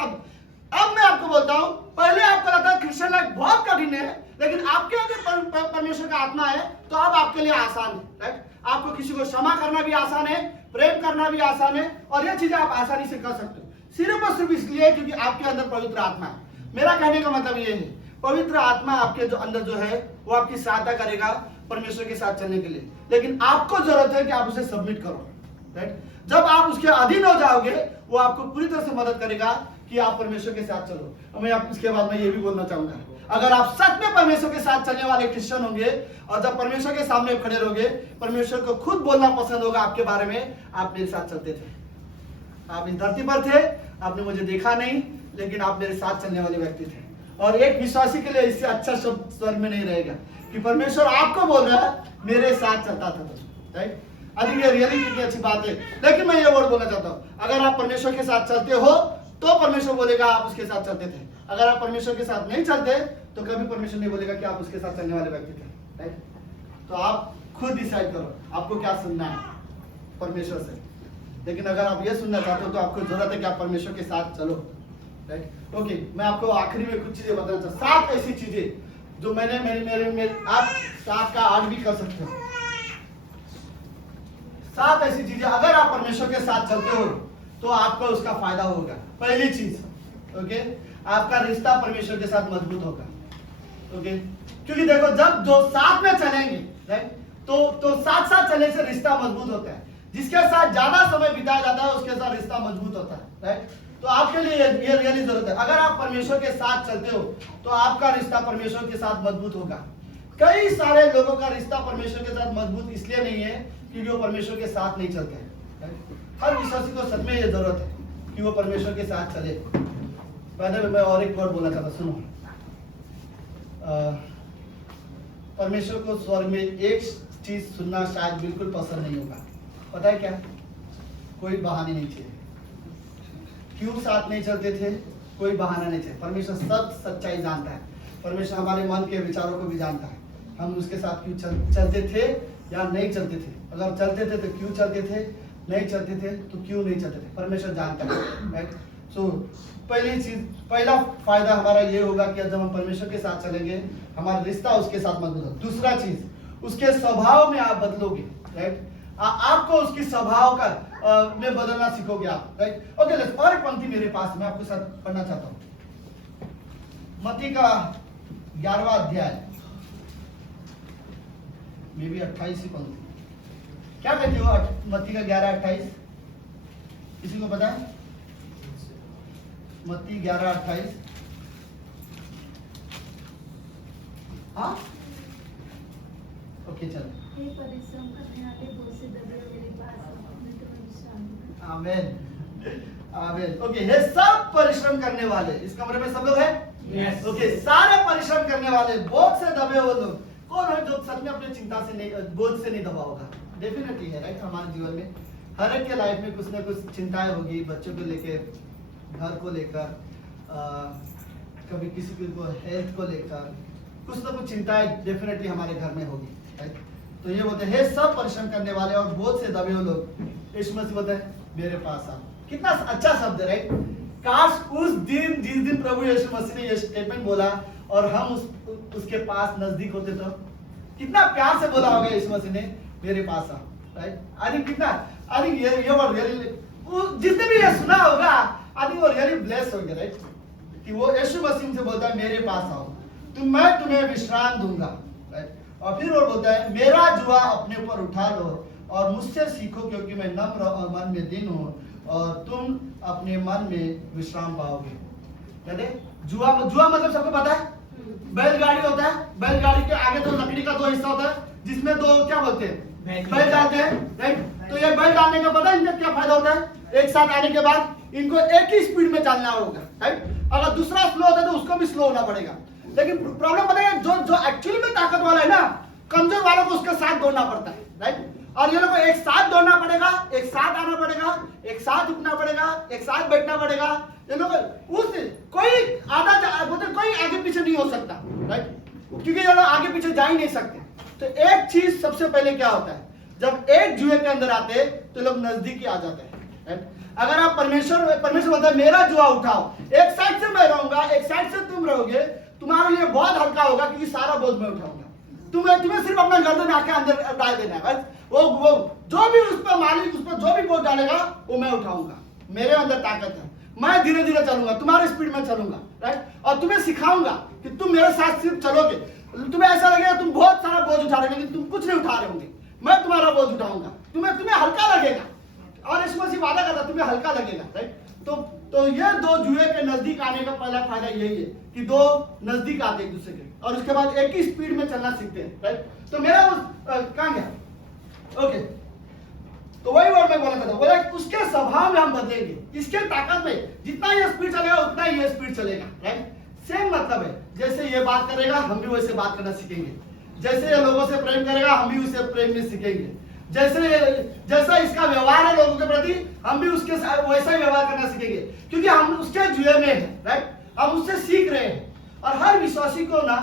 अब मैं आपको बोलता हूं, पहले आपको लगता है क्रिश्चियन लाइफ बहुत कठिन है, लेकिन आपके अंदर परमेश्वर का आत्मा है तो अब आपके लिए आसान है, राइट। आपको किसी को क्षमा करना भी आसान है, प्रेम करना भी आसान है, और ये चीजें आप आसानी से कर सकते हो, सिर्फ और सिर्फ इसलिए क्योंकि आपके अंदर पवित्र आत्मा है। मेरा कहने का मतलब ये है, पवित्र आत्मा आपके जो अंदर जो है वो आपकी सहायता करेगा परमेश्वर के साथ चलने के लिए, लेकिन आपको जरूरत है कि आप उसे सबमिट करो, राइट। जब आप उसके अधीन हो जाओगे वो आपको पूरी तरह से मदद करेगा कि आप परमेश्वर के साथ चलो। और मैं आप इसके बाद में ये भी बोलना चाहूंगा, अगर आप सच में परमेश्वर के साथ चलने वाले क्रिश्चियन होंगे और जब परमेश्वर के सामने खड़े रहोगे, परमेश्वर को खुद बोलना पसंद होगा आपके बारे में, आप मेरे साथ चलते थे, आप इस धरती पर थे, आपने मुझे देखा नहीं, लेकिन आप मेरे साथ चलने वाले व्यक्ति थे। और एक विश्वासी के लिए इससे अच्छा शब्द स्वर में नहीं रहेगा कि परमेश्वर आपको बोल रहा है मेरे साथ चलता था, राइट। अधिक ये रियली कितनी अच्छी बात है। लेकिन मैं ये वर्ड बोलना चाहता हूँ, अगर आप परमेश्वर के साथ चलते हो तो परमेश्वर बोलेगा आप उसके साथ चलते थे। अगर आप परमेश्वर के साथ नहीं चलते तो कभी परमेश्वर नहीं बोलेगा कि आप उसके साथ चलने वाले व्यक्ति थे, राइट। तो आप खुद डिसाइड करो आपको क्या सुनना है परमेश्वर से। लेकिन अगर आप ये सुनना चाहते हो तो आपको जरूरत है कि आप परमेश्वर के साथ चलो, राइट। ओके, मैं आपको आखिरी में कुछ चीजें बताना चाहता हूँ, 7 ऐसी चीजें जो मैंने मेरे आप 7 का 8 भी कर सकते हो। 7 ऐसी चीजें अगर आप परमेश्वर के साथ चलते हो तो आपको उसका फायदा होगा। पहली चीज, ओके, आपका रिश्ता परमेश्वर के साथ मजबूत होगा, ओके। क्योंकि देखो जब दो साथ में चलेंगे, राइट, तो साथ साथ चलने से रिश्ता मजबूत होता है। जिसके साथ ज्यादा समय बिताया जाता है उसके साथ रिश्ता मजबूत होता है, राइट। तो आपके लिए ये रियली जरूरत है, अगर आप परमेश्वर के साथ चलते हो तो आपका रिश्ता परमेश्वर के साथ मजबूत होगा। कई सारे लोगों का रिश्ता परमेश्वर के साथ मजबूत इसलिए नहीं है क्योंकि वो परमेश्वर के साथ नहीं चलते हैं। हर विश्वासी को सच में ये जरूरत है कि वो परमेश्वर के साथ चले। पहले मैं और एक वर्ड बोलना चाहता, सुनो। परमेश्वर को स्वर्ग में एक चीज सुनना शायद बिल्कुल पसंद नहीं होगा, पता है क्या? कोई बहाने नहीं चाहिए। क्यों साथ नहीं चलते थे? कोई बहाना नहीं चाहिए। परमेश्वर सब सच्चाई जानता है, परमेश्वर हमारे मन के विचारों को भी जानता है। हम उसके साथ क्यों चलते थे या नहीं चलते थे, अगर चलते थे तो क्यों चलते थे, नहीं चलते थे तो क्यों नहीं चलते थे, परमेश्वर जानता है, राइट। सो पहला फायदा हमारा ये होगा कि जब हम परमेश्वर के साथ चलेंगे हमारा रिश्ता उसके साथ मजबूत होगा। दूसरा चीज, उसके स्वभाव में आप बदलोगे, राइट। आपको उसकी स्वभाव का में बदलना सीखोगे आप, राइट। ओके, लेट्स, और एक पंक्ति मेरे पास मैं आपके साथ पढ़ना चाहता हूँ। मत्ती का 11वां अध्याय, मे बी 28 पंक्ति। क्या कहती हो मत्ती का 11:28? किसी को पता है? मत्ती 11:28। हाँ, ओके, चलो। परिश्रम करने वाले बहुत से दबे मेरे पास आमीन, आमीन। ओके, ये सब परिश्रम करने वाले इस कमरे में सब लोग हैं? Yes. ओके, सारे परिश्रम करने वाले, बोझ से दबे हुए लोग कौन है जो सच में अपनी चिंता से नहीं, बोझ से नहीं दबा होगा? डेफिनेटली है, राइट। हमारे जीवन में हर एक के लाइफ में कुछ ना कुछ चिंताएं होगी, बच्चों को लेकर, घर को लेकर, कभी किसी को हेल्थ को लेकर कुछ ना कुछ चिंताएं डेफिनेटली हमारे घर में होगी, राइट। तो ये बोलते हैं सब परिश्रम करने वाले और बोझ से दबे हुए लोग, यीशु मसीह बोलते हैं मेरे पास आ। कितना अच्छा शब्द है, राइट। काश उस दिन जिस दिन प्रभु यीशु मसीह ने ये स्टेटमेंट बोला और हम उसके पास नजदीक होते तो कितना प्यार से बोला होगा यीशु मसीह ने मेरे पास आ। राइट? आई थिंक कितना, आई थिंक ये वर्ड रियली, वो जिसने भी ये सुना होगा आई थिंक वो रियली ब्लेस होंगे, राइट? कि वो यीशु मसीह से बोलता है मेरे पास आओ मैं तुम्हें विश्राम दूंगा, राइट? और फिर वो बोलता है मेरा जुआ अपने ऊपर उठा लो और मुझसे सीखो क्योंकि मैं नम्र और मन में दीन हूँ और तुम अपने मन में विश्राम पाओगे। कहते जुआ मतलब सबको पता है, बैलगाड़ी होता है, बैलगाड़ी के आगे तो लकड़ी का दो हिस्सा होता है जिसमें दो क्या बोलते हैं बैल डालते हैं, राइट? तो ये बैल डालने का पता है इनका क्या फायदा होता है? एक साथ आने के बाद इनको एक ही स्पीड में चलना होगा, राइट? अगर दूसरा स्लो होता है तो उसको भी स्लो होना पड़ेगा। लेकिन प्रॉब्लम पता है जो एक्चुअली में ताकत वाला है ना, कमजोर वालों को उसके साथ दौड़ना पड़ता है, राइट? और ये लोग को एक साथ दौड़ना पड़ेगा, एक साथ आना पड़ेगा, एक साथ उठना पड़ेगा, एक साथ बैठना पड़ेगा। ये लोग उस कोई आधा बोलते कोई आगे पीछे नहीं हो सकता, राइट? क्योंकि ये लोग आगे पीछे जा ही नहीं सकते। तो एक चीज सबसे पहले क्या होता है, जब एक जुए के अंदर आते तो लोग नजदीकी आ जाते हैं, राइट? अगर आप परमेश्वर बोलता है मेरा जुआ उठाओ, एक साइड से मैं रहूंगा, एक साइड से तुम रहोगे, तुम्हारे लिए बहुत हल्का होगा क्योंकि सारा बोझ मैं उठाऊंगा। तुम्हें सिर्फ अपना गर्दन आके अंदर डाल देना है, बस वो जो भी उस पर मालिक उस पर जो भी बोझ डालेगा वो मैं उठाऊंगा। मेरे अंदर ताकत है, मैं धीरे धीरे चलूंगा, तुम्हारे स्पीड में चलूंगा, राइट? और तुम्हें सिखाऊंगा कि तुम मेरे साथ सिर्फ चलोगे। तुम्हें ऐसा लगेगा तुम बहुत सारा बोझ उठा रहे हो लेकिन तुम कुछ नहीं उठा रहे होंगे, मैं तुम्हारा बोझ उठाऊंगा, तुम्हें हल्का लगेगा। और यीशु मसीह वादा करता तुम्हें हल्का लगेगा, राइट? तो ये दो जुए के नजदीक आने का पहला फायदा यही है कि दो नजदीक आते एक दूसरे के और उसके बाद एक ही स्पीड में चलना सीखते हैं, राइट? तो मेरा कहां गया? ओके, तो वही वर्ड मैं बोला था, बोला उसके स्वभाव में हम बदलेंगे, इसके ताकत में जितना ये स्पीड चलेगा उतना ही ये स्पीड चलेगा, राइट? सेम मतलब है, जैसे ये बात करेगा हम भी वैसे बात करना सीखेंगे, जैसे ये लोगों से प्रेम करेगा हम भी उससे प्रेम में सीखेंगे, जैसा इसका व्यवहार है लोगों के प्रति हम भी उसके साथ वैसा ही व्यवहार करना सीखेंगे क्योंकि हम उसके जुए में है, राइट? हम उससे सीख रहे हैं। और हर विश्वासी को ना,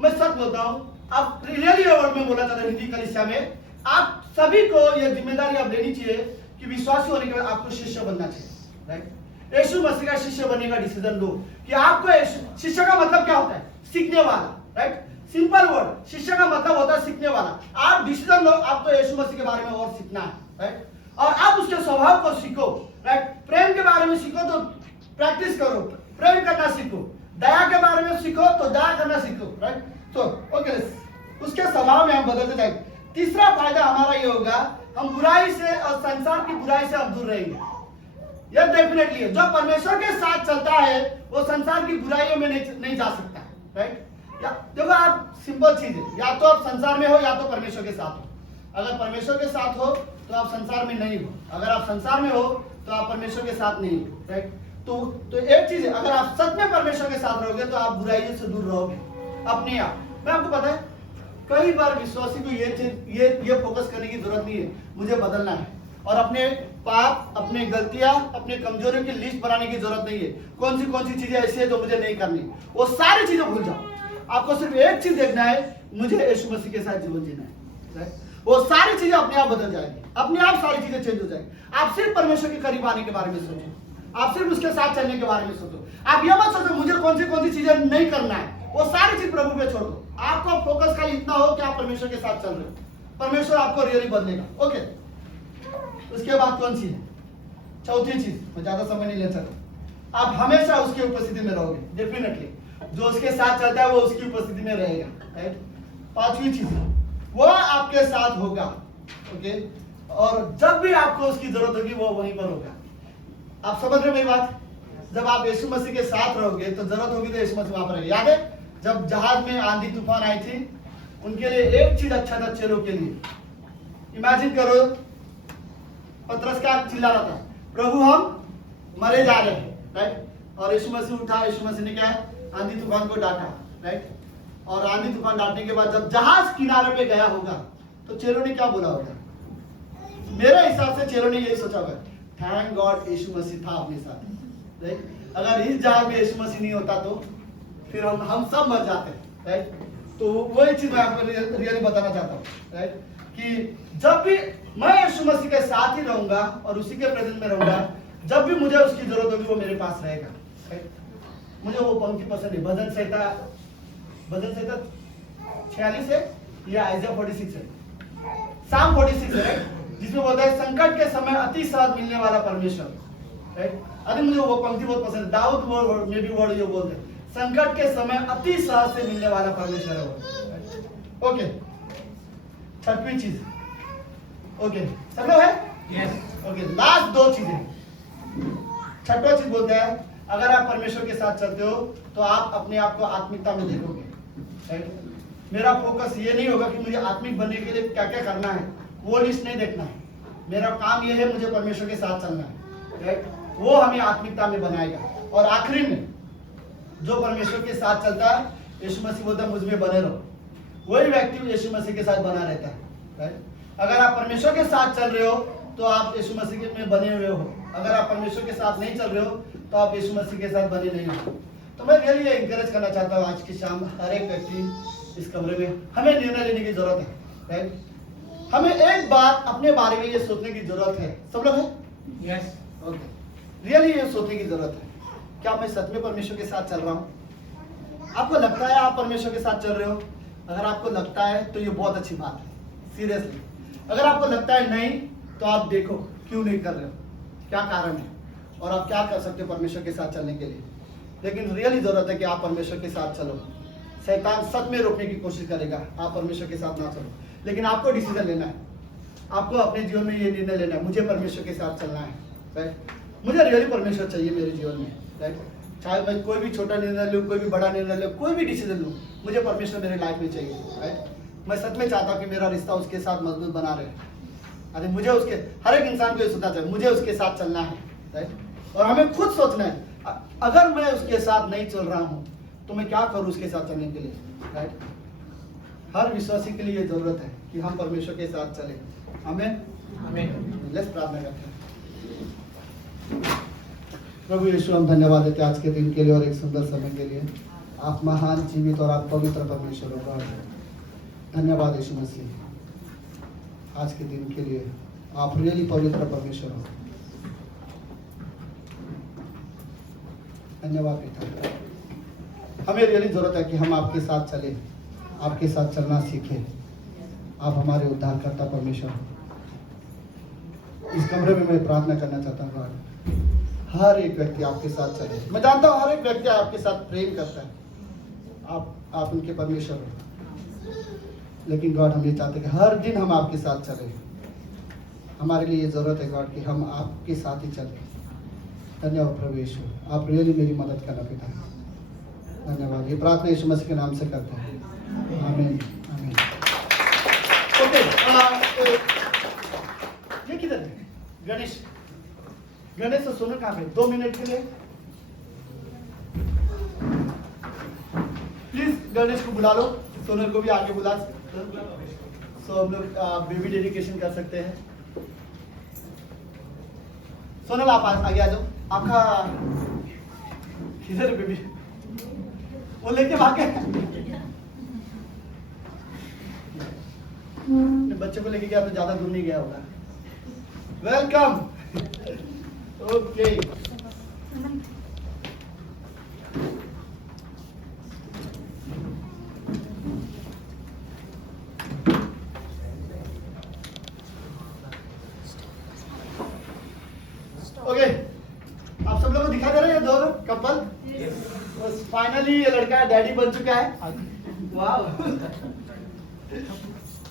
मैं सच बोलता हूं, अब रियली वर्ड में बोला जाता है हिंदी कलीसिया में, आप सभी को यह जिम्मेदारी आप लेनी चाहिए कि विश्वासी होने के बाद आपको शिष्य बनना चाहिए, राइट? यीशु मसीह का शिष्य बनने का डिसीजन लो कि आपको शिष्य का मतलब क्या होता है? सीखने वाला, राइट? सिंपल वर्ड, शिष्य का मतलब होता है सीखने वाला। आप डिसीजन लो, आपको यीशु मसीह के बारे में और सीखना है, राइट? और आप उसके स्वभाव को सीखो, राइट? प्रेम के बारे में सीखो तो प्रैक्टिस करो, प्रेम करना सीखो। दया के बारे में सीखो तो दया करना सीखो, राइट? तो ओके, उसके स्वभाव में हम बदलते जाएंगे। तीसरा फायदा हमारा ये होगा, हम बुराई से और संसार की बुराई से हम दूर रहेंगे। यह डेफिनेटली है, जो परमेश्वर के साथ चलता है वो संसार की बुराइयों में नहीं जा सकता, राइट? या देखो, आप सिंपल चीज है, या तो आप संसार में हो या तो परमेश्वर के साथ हो। अगर परमेश्वर के साथ हो तो आप संसार में नहीं हो, अगर आप संसार में हो तो आप परमेश्वर के साथ नहीं हो, राइट? तो एक चीज है, अगर आप सच में परमेश्वर के साथ रहोगे तो आप बुराइयों से दूर रहोगे अपने आप। मैं आपको पता है, कई बार विश्वासी को ये फोकस करने की जरूरत नहीं है, मुझे बदलना है और अपने पाप, अपने गलतियां, अपने कमजोरियों की लिस्ट बनाने की जरूरत नहीं है। कौन सी चीजें ऐसी है जो मुझे नहीं करनी, वो सारी चीजें भूल जाओ। आपको सिर्फ एक चीज देखना है, मुझे यीशु मसीह के साथ जीवन जीना है, वो सारी चीजें अपने आप बदल जाएंगी, अपने आप सारी चीजें चेंज हो जाएंगी। आप सिर्फ परमेश्वर के करीब आने के बारे में सोचो, आप सिर्फ उसके साथ चलने के बारे में सोचो। आप ये मत सोचो मुझे कौन सी चीजें नहीं करना है, वो सारी चीज प्रभु पे छोड़ दो। आपका फोकस खाली इतना हो कि आप परमेश्वर के साथ चल रहे हो, परमेश्वर आपको रियली बदलेगा। ओके, उसके बाद कौन सी है? चौथी चीज, मैं ज्यादा समय नहीं ले सकता, आप हमेशा उसकी उपस्थिति में रहोगे। डेफिनेटली जो उसके साथ चलता है वो उसकी उपस्थिति में रहेगा, राइट? पांचवी चीज, वो आपके साथ होगा, ओके? और जब भी आपको उसकी जरूरत होगी वो वहीं पर होगा। आप समझ रहे मेरी बात? जब आप यीशु मसीह के साथ रहोगे तो जरूरत होगी तो यीशु मसीह वहां पर रहेगा। याद है जब जहाज में आंधी तूफान आई थी, उनके लिए एक चीज अच्छा था चेलों के लिए। इमेजिन करो, पतरस क्या चिल्ला रहा था, प्रभु हम मरे जा रहे हैं, राइट? और यीशु मसीह उठा, यीशु मसीह ने क्या आंधी तूफान को डांटा, राइट? और आंधी तूफान डांटने के बाद जब जहाज किनारे पे गया होगा तो चेलों ने क्या बोला होगा? मेरे हिसाब से चेलों ने यही सोचा होगा, थैंक गॉड यीशु मसीह था अपने साथ, राइट? अगर इस जहाज में यीशु मसीह नहीं होता तो फिर हम सब मर जाते, राइट? तो वही चीज मैं आपको रियली बताना चाहता हूँ, राइट? कि जब भी मैं यीशु मसीह के साथ ही रहूंगा और उसी के प्रेजेंस में रहूंगा, जब भी मुझे उसकी जरूरत होगी वो मेरे पास रहेगा, राइट? मुझे वो पंक्ति पसंद है, भजन संहिता 46 है या आइज़ाया 46 है, साम 46 है, राइट? जिसमें बोलता है संकट के समय अति साथ मिलने वाला परमेश्वर, राइट। अरे मुझे वो पंक्ति बहुत पसंद है, दाऊद में भी वर्ड जो बोलते हैं, संकट के समय अति साथ से मिलने वाला परमेश्वर है वो। ओके, छठवीं चीज, ओके सब लोग है, यस। ओके, लास्ट दो चीजें। छठवां चीज बोलते हैं, अगर आप परमेश्वर के साथ चलते हो तो आप अपने आप को आत्मिकता में देखोगे, राइट। मेरा फोकस ये नहीं होगा कि मुझे आत्मिक बनने के लिए क्या क्या करना है, वो लिस्ट नहीं देखना है। मेरा काम ये है, मुझे परमेश्वर के साथ चलना है, राइट। वो हमें आत्मिकता में बनाएगा। और आखिरी में जो परमेश्वर के साथ चलता है, यीशु मसीह बोलता है मुझ में बने रहो, वही व्यक्ति यीशु मसीह के साथ बना रहता है, राइट। अगर आप परमेश्वर के साथ चल रहे हो तो आप यीशु मसीह में बने हुए हो, अगर आप परमेश्वर के साथ नहीं चल रहे हो तो आप यीशु मसीह के साथ बने नहीं हो। तो मैं रियली एनकरेज करना चाहता हूँ आज की शाम हर एक व्यक्ति इस कमरे में, हमें निर्णय लेने की जरूरत है, राइट। हमें एक बात अपने बारे में ये सोचने की जरूरत है, सब लोग हैं, यस। ओके। रियली ये सोचने की जरूरत है, क्या मैं सच में परमेश्वर के साथ चल रहा हूँ? आपको लगता है आप परमेश्वर के साथ चल रहे हो? अगर आपको लगता है तो ये बहुत अच्छी बात है, सीरियसली। अगर आपको लगता है नहीं, तो आप देखो क्यों नहीं कर रहे हो, क्या कारण है, और आप क्या कर सकते हो परमेश्वर के साथ चलने के लिए। लेकिन रियली जरूरत है कि आप परमेश्वर के साथ चलो। शैतान सच में रोकने की कोशिश करेगा, आप परमेश्वर के साथ ना चलो, लेकिन आपको डिसीजन लेना है, आपको अपने जीवन में ये निर्णय लेना है, मुझे परमेश्वर के साथ चलना है, राइट। मुझे रियली परमेश्वर चाहिए मेरे जीवन में, राइट। चाहे मैं कोई भी छोटा निर्णय लूँ, कोई भी बड़ा निर्णय लूँ, कोई भी डिसीजन लूँ, मुझे परमेश्वर मेरे लाइफ में चाहिए, राइट। मैं सच में चाहता हूँ कि मेरा रिश्ता उसके साथ मजबूत बना रहे। अरे मुझे उसके, हर एक इंसान को ये सोचना चाहिए मुझे उसके साथ चलना है, राइट। और हमें खुद सोचना है, अगर मैं उसके साथ नहीं चल रहा हूँ तो मैं क्या करूँ उसके साथ चलने के लिए, राइट। हर विश्वासी के लिए ये जरूरत है कि हम परमेश्वर के साथ चले। हमें लेट्स प्रार्थना करते हैं। प्रभु यीशु, हम धन्यवाद देते हैं आज के दिन के लिए और एक सुंदर समय के लिए। आप महान, जीवित और आप पवित्र परमेश्वर हो गॉड। धन्यवाद यीशु मसीह आज के दिन के लिए, आप रियली पवित्र परमेश्वर हो। धन्यवाद पिता, हमें रियली जरूरत है कि हम आपके साथ चले, आपके साथ चलना सीखें। आप हमारे उद्धारकर्ता परमेश्वर हो। इस कमरे में मैं प्रार्थना करना चाहता हूँ गॉड, हर एक व्यक्ति आपके साथ चले। मैं जानता हूँ हर एक व्यक्ति आपके साथ प्रेम करता है, आप उनके परमेश्वर हो, लेकिन गॉड हम ये चाहते हैं कि हर दिन हम आपके साथ चलें। हमारे लिए ये जरूरत है गॉड कि हम आपके साथ ही चलें। धन्यवाद प्रभु यीशु, आप रियली मेरी मदद करना पिता। धन्यवाद, ये प्रार्थना यीशु मसीह के नाम से करते हैं, आमीन आमीन। ओके, ये किधर है गणेश? गणेश और सोनल कहाँ पे? 2 मिनट के लिए प्लीज गणेश को बुला लो, सोनल को भी आगे बुला। सो हम लोग बेबी डेडिकेशन कर सकते हैं। सोनल आप आगे आ जाओ। आपका किधर बेबी? वो लेके भागे। बच्चे को लेके गया तो ज्यादा दूर नहीं गया होगा। वेलकम। ओके, ओके, आप सब लोगों को दिखा दे रहे हैं दो कपल। बस फाइनली ये लड़का डैडी बन चुका है। वाह।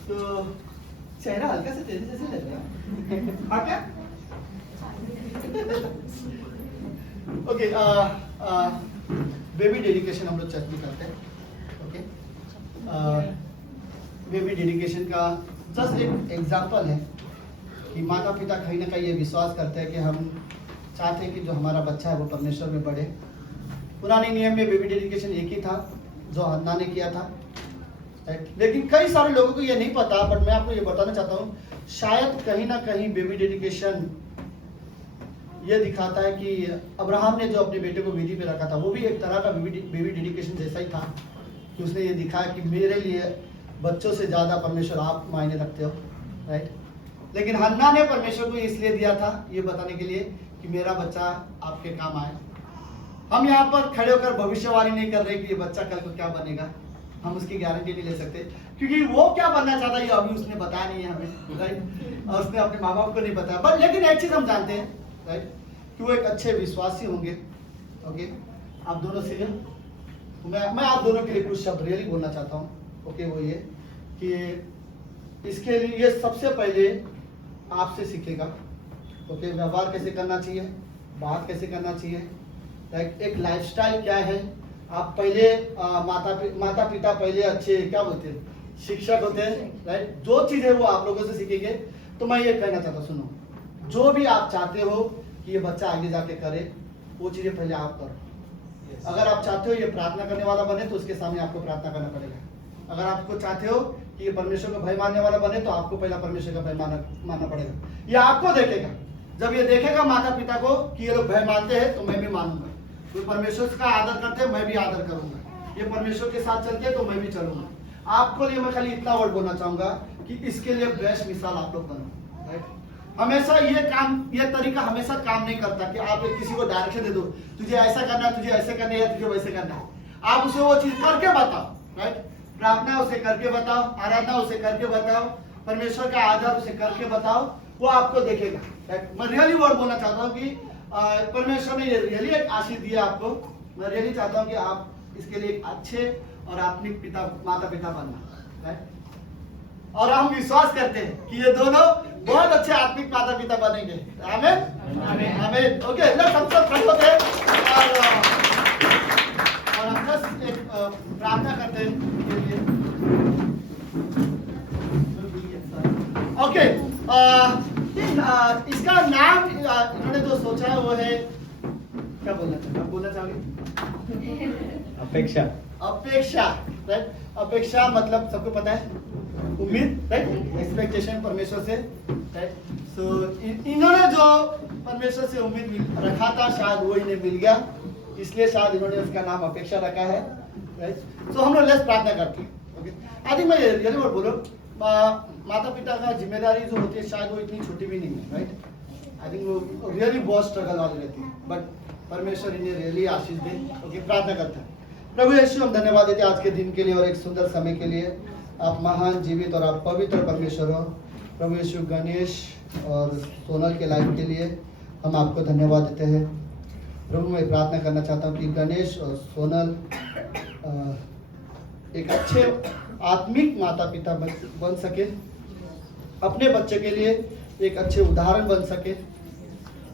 तो चेहरा हल्का से तेजी जैसे लग रहा है। हाँ क्या? ओके, बेबी डेडिकेशन हम लोग चर्च में करते हैं। ओके, बेबी डेडिकेशन का जस्ट एक एग्जांपल है कि माता पिता कहीं ना कहीं ये विश्वास करते हैं कि हम चाहते हैं कि जो हमारा बच्चा है वो परमेश्वर में बढ़े। पुराने नियम में बेबी डेडिकेशन एक ही था जो हन्ना ने किया था, लेकिन कई सारे लोगों को ये नहीं पता। बट मैं आपको ये बताना चाहता हूँ, शायद कहीं ना कहीं बेबी डेडिकेशन ये दिखाता है कि अब्राहम ने जो अपने बेटे को वेदी पे रखा था वो भी एक तरह का बेबी डेडिकेशन जैसा ही था, कि उसने ये दिखाया कि मेरे लिए बच्चों से ज़्यादा परमेश्वर आप मायने रखते हो, राइट। लेकिन हन्ना ने परमेश्वर को इसलिए दिया था ये बताने के लिए कि मेरा बच्चा आपके काम आए। हम यहाँ पर खड़े होकर भविष्यवाणी नहीं कर रहे कि ये बच्चा कल को क्या बनेगा, हम उसकी गारंटी नहीं ले सकते। क्योंकि वो क्या बनना चाहता है ये अभी उसने बताया नहीं है हमें, राइट, और उसने अपने माँ बाप को नहीं बताया, बट लेकिन एक चीज हम जानते हैं, राइट, कि वो एक अच्छे विश्वासी होंगे। ओके, आप दोनों से मैं आप दोनों के लिए कुछ शब्द रियली बोलना चाहता हूँ। ओके, वो ये कि इसके लिए ये सबसे पहले आपसे सीखेगा। ओके, व्यवहार कैसे करना चाहिए, बात कैसे करना चाहिए, लाइक एक लाइफस्टाइल क्या है। आप पहले माता पिता पहले अच्छे क्या बोलते हैं, शिक्षक होते हैं, राइट। जो चीज़ है वो आप लोगों से सीखेंगे। तो मैं ये कहना चाहता हूँ, सुनो, जो भी आप चाहते हो कि ये बच्चा आगे जाके करे, वो चीज़ें पहले आप करो। अगर आप चाहते हो ये प्रार्थना करने वाला बने तो उसके सामने आपको प्रार्थना करना पड़ेगा। अगर आपको चाहते हो कि ये परमेश्वर का भय मानने वाला बने तो आपको पहला परमेश्वर का भय मानना पड़ेगा। ये आपको देखेगा, जब ये देखेगा माता पिता को कि ये लोग भय मानते हैं तो मैं भी मानूंगा, कोई परमेश्वर का आदर करते हैं मैं भी आदर करूंगा, ये परमेश्वर के साथ चलते हैं तो मैं भी चलूंगा। आपको लिए मैं खाली इतना वर्ड बोलना चाहूंगा कि इसके लिए बेस्ट मिसाल आप लोग बनो, राइट। हमेशा ये तरीका हमेशा काम नहीं करता कि आप किसी को डायरेक्शन दे दो, तुझे ऐसा करना है, तुझे ऐसे करना है, तुझे वैसे करना है। आप उसे वो चीज करके बताओ, राइट। प्रार्थना उसे करके बताओ, आराधना उसे करके बताओ, परमेश्वर का आदर उसे करके बताओ, वो आपको देखेगा, राइट। मैं रियली वर्ड बोलना चाहता हूँ कि परमेश्वर ने ये रियली एक आशीष दिया आपको। मैं रियली चाहता हूँ कि आप इसके लिए एक अच्छे और आत्मिक माता पिता बनना, राइट। और हम विश्वास करते हैं कि ये दोनों बहुत अच्छे आत्मिक माता पिता बनेंगे। आमीन, आमीन, आमीन। ओके, लेट्स हम सब खड़े होते हैं और हम बस एक प्रार्थना करते हैं इनके लिए। ओके, इसका नाम इन्होंने जो सोचा है वो है, क्या बोलना चाहोगे? अपेक्षा। अपेक्षा, राइट। अपेक्षा मतलब सबको पता है, उम्मीद, राइट, एक्सपेक्टेशन परमेश्वर से, राइट। सो इन्होंने जो परमेश्वर से उम्मीद रखा था शायद वो इन्हें मिल गया, इसलिए शायद इन्होंने उसका नाम अपेक्षा रखा है, राइट। सो हम लोग लेट्स प्रार्थना करते हैं। ओके, आई थिंक मैं ये वर्ड बोलो, माता पिता का जिम्मेदारी जो होती है शायद वो इतनी छोटी भी नहीं है, राइट। आई थिंक वो रियली बहुत स्ट्रगल वाली रहती है, बट परमेश्वर इन्हें रियली आशीष दे। ओके, प्रार्थना करते हैं। प्रभु यीशु, हम धन्यवाद देते हैं आज के दिन के लिए और एक सुंदर समय के लिए। आप महान, जीवित और आप पवित्र परमेश्वर हो। प्रभु यीशु, गणेश और सोनल के लाइफ के लिए हम आपको धन्यवाद देते हैं। प्रभु, मैं प्रार्थना करना चाहता हूँ कि गणेश और सोनल एक अच्छे आत्मिक माता पिता बन सके, अपने बच्चे के लिए एक अच्छे उदाहरण बन सके,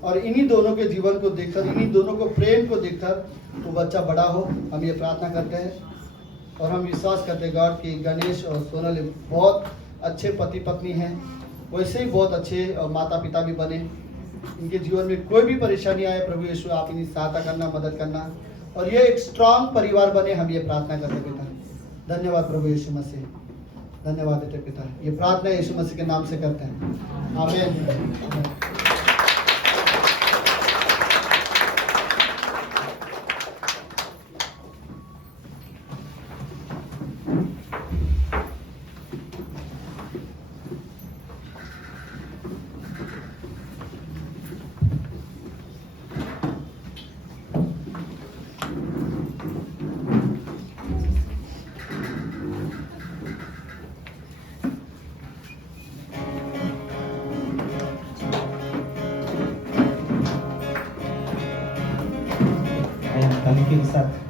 और इन्हीं दोनों के जीवन को देखकर, इन्हीं दोनों को प्रेम को देखकर वो बच्चा बड़ा हो। हम ये प्रार्थना करते हैं और हम विश्वास करते हैं गॉड कि गणेश और सोनल बहुत अच्छे पति पत्नी हैं, वैसे ही बहुत अच्छे माता पिता भी बने। इनके जीवन में कोई भी परेशानी आए, प्रभु यीशु आप इनकी सहायता करना, मदद करना, और ये एक स्ट्रांग परिवार बने। हम ये प्रार्थना करते पिता। धन्यवाद प्रभु यीशु मसीह, धन्यवाद देते पिता। ये प्रार्थना यीशु मसीह के नाम से करते हैं, आमीन। के साथ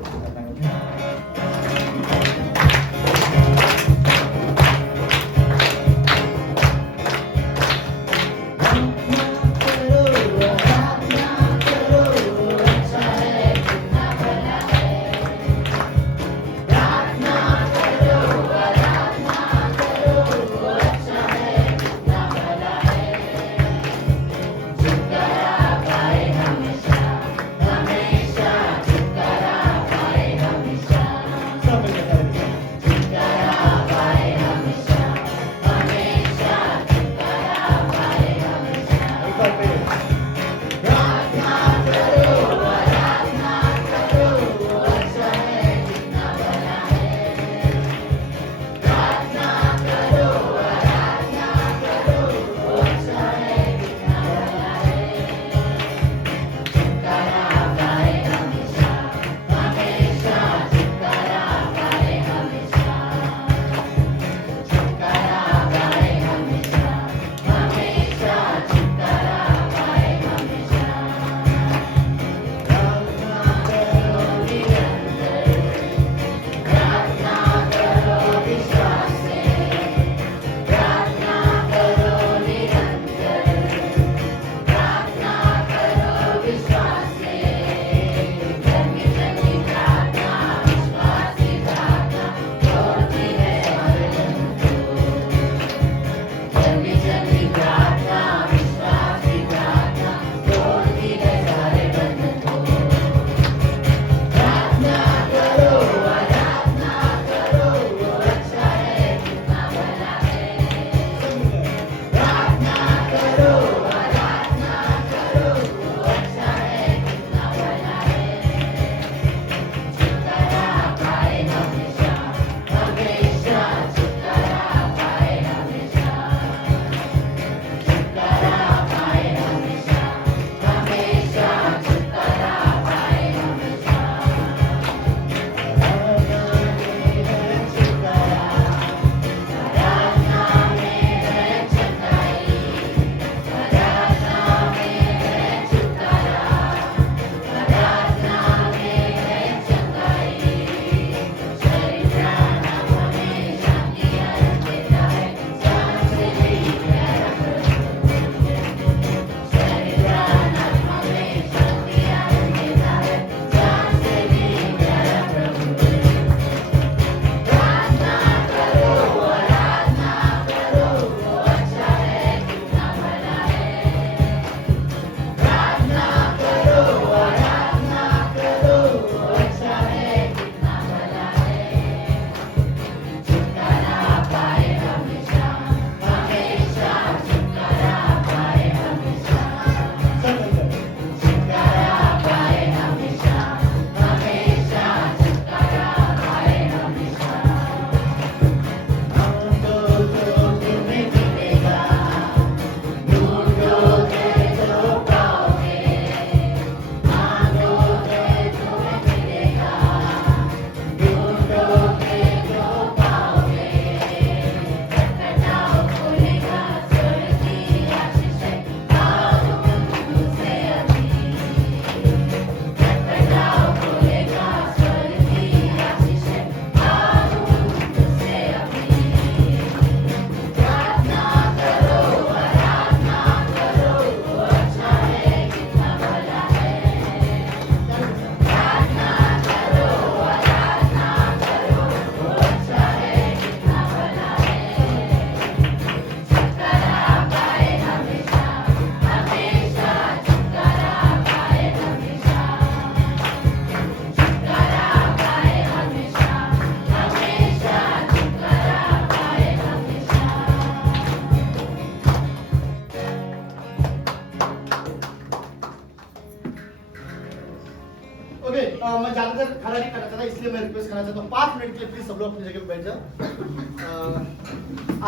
ओके मैं ज़्यादातर खड़ा नहीं करना चाहता, इसलिए मैं रिक्वेस्ट करना चाहता हूँ 5 मिनट के लिए प्लीज सब लोग अपनी जगह पे बैठ जाओ।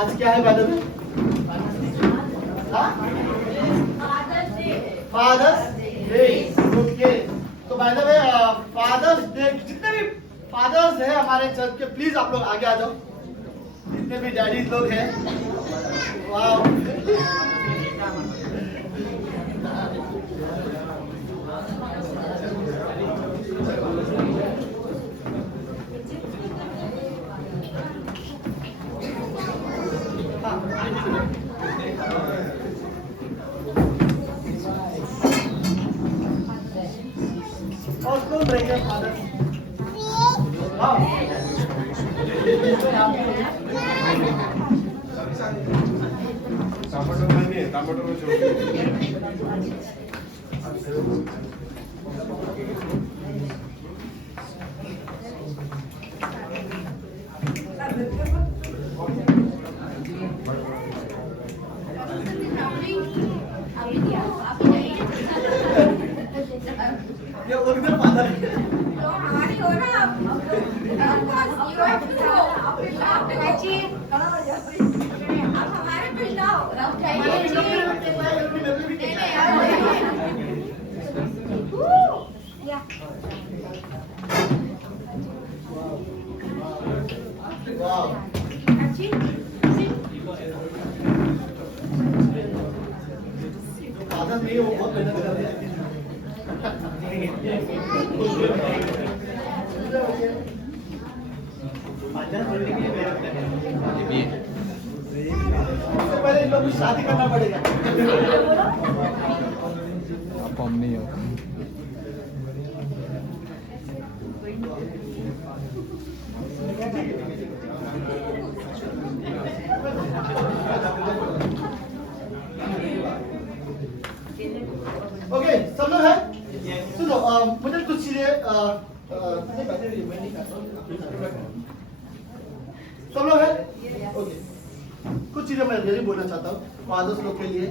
आज क्या है by the way? Father's day. Okay, तो by the way father's day, जितने भी फादर्स हैं हमारे चर्च के, प्लीज आप लोग आगे आ जाओ। जितने भी डैडीज लोग हैं, वाह, और कौन रहेगा फादर? हाँ, ये ओरिजिनल फादर है। तो हमारी हो ना अब हमारे पिल्ला हो फादर नहीं, वो बहुत मेहनत कर रहे हैं। सबसे पहले इन लोगों को शादी करना पड़ेगा। ओके, सब लोग हैं? सुनो, मुझे कुछ चीजें सब लोग हैं? ओके, कुछ चीजें मैं रियली बोलना चाहता हूँ फादर्स लोग के लिए।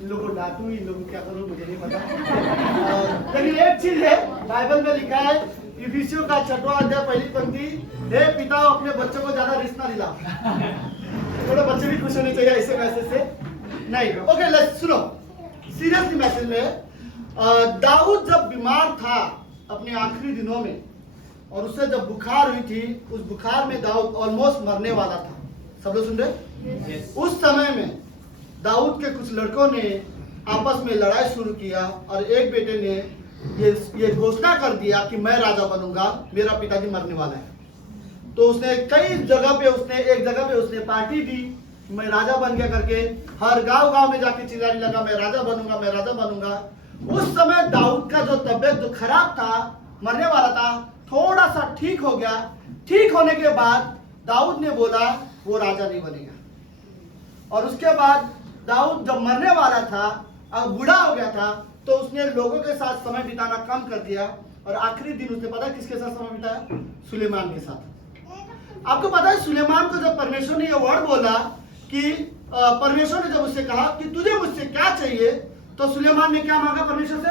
इन लोगों को डांटूं, इन लोगों को क्या करूँ मुझे नहीं पता। लेकिन एक चीज है, बाइबल में लिखा है इफिसियों का 6वां अध्याय पहली पंक्ति, हे पिता अपने बच्चों को ज्यादा रिस्क ना दिला। थोड़े बच्चे भी खुश होने चाहिए ऐसे मैसेज से नहीं। ओके, लेट्स सुनो सीरियसली मैसेज में। दाऊद जब बीमार था अपने आखिरी दिनों में, और उससे जब बुखार हुई थी, उस बुखार में दाऊद ऑलमोस्ट मरने वाला था। सब लोग सुन रहे? उस समय में दाऊद के कुछ लड़कों ने आपस में लड़ाई शुरू किया और एक बेटे ने ये घोषणा कर दिया कि मैं राजा बनूंगा, मेरा पिताजी मरने वाला है। तो उसने कई जगह पे एक जगह पे उसने पार्टी दी, मैं राजा बन गया करके, हर गांव में जाके चिल्लाने लगा मैं राजा बनूंगा, मैं राजा बनूंगा। उस समय दाऊद का जो तबियत जो खराब था, मरने वाला था, थोड़ा सा ठीक हो गया। ठीक होने के बाद दाऊद ने बोला वो राजा नहीं बनेगा। और उसके बाद दाऊद जब मरने वाला था, अब बूढ़ा हो गया था, तो उसने लोगों के साथ समय बिताना कम कर दिया और आखिरी दिन उसने पता किसके साथ समय बिताया? सुलेमान के साथ। आपको पता है सुलेमान को जब परमेश्वर ने ये वर्ड बोला कि परमेश्वर ने जब उससे कहा कि तुझे मुझसे क्या चाहिए, तो सुलेमान ने क्या मांगा परमेश्वर से?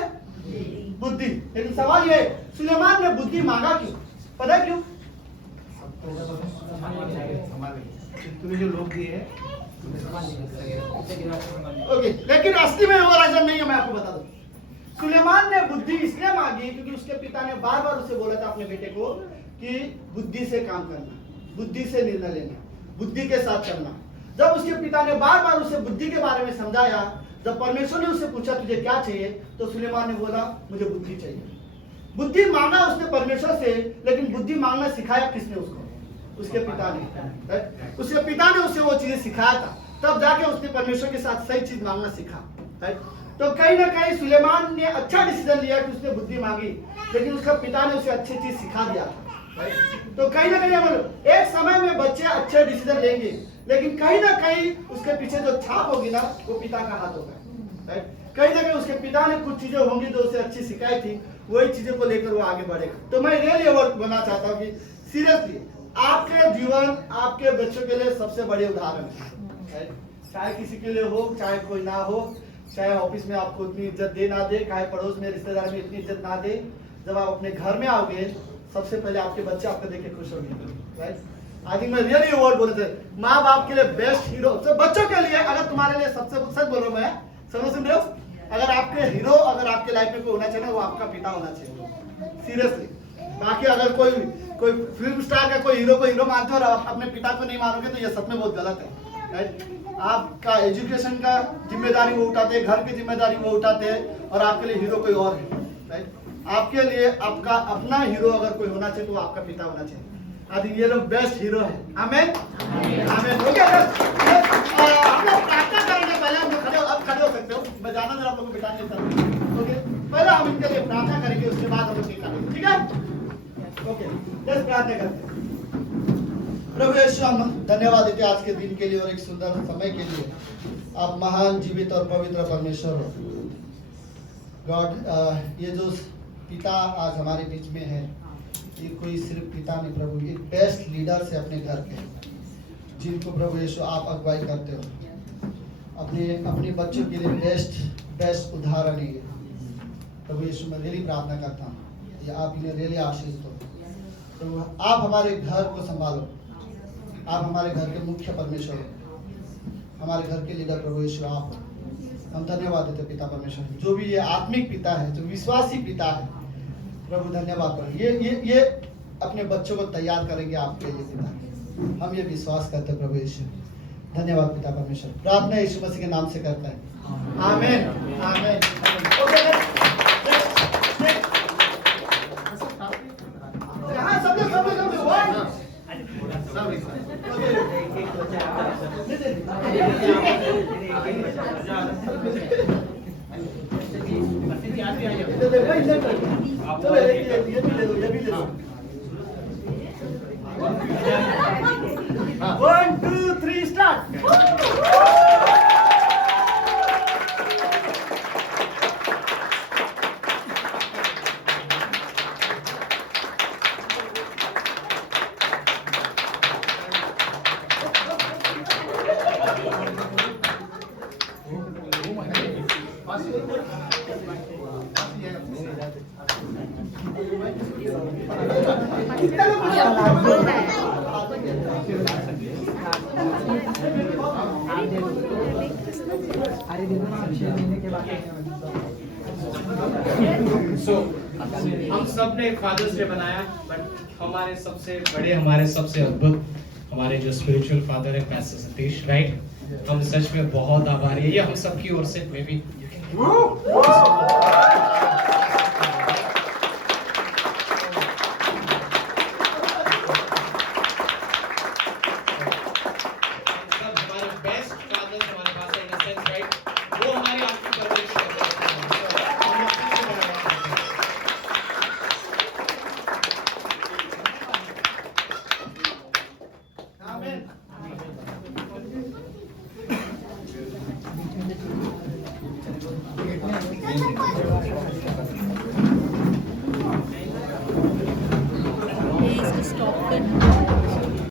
बुद्धि। लेकिन सवाल ये, सुलेमान ने बुद्धि मांगा क्यों? पता है क्यों? तुम्हें जो लोग दिए ओके, लेकिन असली में वो राजा नहीं है। मैं आपको बता दूं, सुलेमान ने बुद्धि इसलिए मांगी क्योंकि उसके पिता ने बार बार उसे बोला था अपने बेटे को कि बुद्धि से काम करना, बुद्धि से निर्णय लेना, बुद्धि के साथ चलना। जब उसके पिता ने बार बार उसे बुद्धि के बारे में समझाया, जब परमेश्वर ने उससे पूछा तुझे क्या चाहिए, तो सुलेमान ने बोला मुझे बुद्धि चाहिए। बुद्धि मांगा उसने परमेश्वर से, लेकिन बुद्धि मांगना सिखाया किसने उसको? उसके पिता ने। उसके पिता ने उसे वो चीजें सिखाया था, तब जाके उसने परमेश्वर के साथ सही चीज मांगना सीखा। तो कहीं ना कहीं सुलेमान ने अच्छा डिसीजन लिया कि उसने बुद्धि मांगी, लेकिन उसका पिता ने उसे अच्छी चीज सिखा दिया। तो कहीं ना कहीं एक समय में बच्चे अच्छे डिसीजन लेंगे, लेकिन कहीं ना कहीं उसके पीछे जो छाप होगी ना, वो पिता का हाथ होगा। कहीं ना कहीं उसके पिता ने कुछ चीजें होंगी जो उसे अच्छी सिखाई थी, वही चीजें को लेकर वो आगे बढ़ेगा। तो मैं रियली वर्ड बोलना चाहता हूँ कि सीरियसली आपके जीवन आपके बच्चों के लिए सबसे बड़े उदाहरण है। चाहे किसी के लिए हो, चाहे कोई ना हो, चाहे ऑफिस में आपको उतनी इज्जत दे ना दे, चाहे पड़ोस में रिश्तेदार में इतनी इज्जत ना दे, जब आप अपने घर में आओगे सबसे पहले आपके बच्चे आपको देख के खुश होंगे, राइट। आई थिंक मैं रियली वर्ड बोले थे, माँ बाप के लिए बेस्ट हीरो, तो बच्चों के लिए अगर तुम्हारे लिए सबसे सच बोल रहा हूँ मैं, सुन रहे हो, अगर आपके हीरो अगर आपके लाइफ में कोई होना चाहिए ना, वो आपका पिता होना चाहिए, सीरियसली। बाकी अगर कोई फिल्म स्टार का कोई हीरो को हीरो मानते हो और आप अपने पिता को नहीं मानोगे तो ये सच में बहुत गलत है, राइट। आपका एजुकेशन का जिम्मेदारी वो उठाते हैं, घर की जिम्मेदारी वो उठाते हैं, और आपके लिए हीरो कोई और है, राइट। आपके लिए आपका अपना हीरो अगर कोई होना चाहिए तो वो आपका पिता होना चाहिए। आई थिंक ये लोग बेस्ट हीरो है। आमेन, आमेन। ओके, हम लोग प्रार्थना करेंगे, पहले हम लोग खड़े हो सकते हो, मैं जाना जरा आप लोगों को बिठाने देता हूं। ओके, पहले हम इनके लिए प्रार्थना करेंगे, उसके बाद हम लोग निकालेंगे, ठीक है? ओके, लेट्स प्रार्थना करते हैं। प्रभु यीशु, हम धन्यवाद देते हैं आज के दिन के लिए और एक सुंदर समय के लिए। आप महान, जीवित और पवित्र परमेश्वर हो गॉड। ये जो पिता आज हमारे बीच में है, ये कोई सिर्फ पिता नहीं प्रभु, एक बेस्ट लीडर से अपने घर के, जिनको प्रभु यीशु आप अगुवाई करते हो, अपने बच्चों के लिए बेस्ट उदाहरण है। प्रभु यीशु, मैं रियली प्रार्थना करता हूँ कि आप इन्हें रियली आशीष दो प्रभु। आप हमारे घर को संभालो, आप हमारे घर के मुख्य परमेश्वर हो, हमारे घर के लीडर प्रभु यीशु आप हो। हम धन्यवाद देते पिता परमेश्वर, जो भी ये आत्मिक पिता है, जो विश्वासी पिता है प्रभु, धन्यवाद प्रभु। ये अपने बच्चों को तैयार करेंगे आपके लिए पिता, हम ये विश्वास करते हैं प्रभु यीशु। धन्यवाद पिता परमेश्वर, प्रार्थना यीशु मसीह के नाम से करता है, आमीन, आमीन। ओके, हाँ, सब लोग चलो ये भी ले लो। 1 2 3 स्टार्ट। हम सब ने फादर्स डे बनाया, बट हमारे सबसे बड़े, हमारे सबसे अद्भुत, हमारे जो स्पिरिचुअल फादर है पास्टर सतीश, राइट। हम सच में बहुत आभारी है, ये हम सबकी ओर से मे बी Stop it.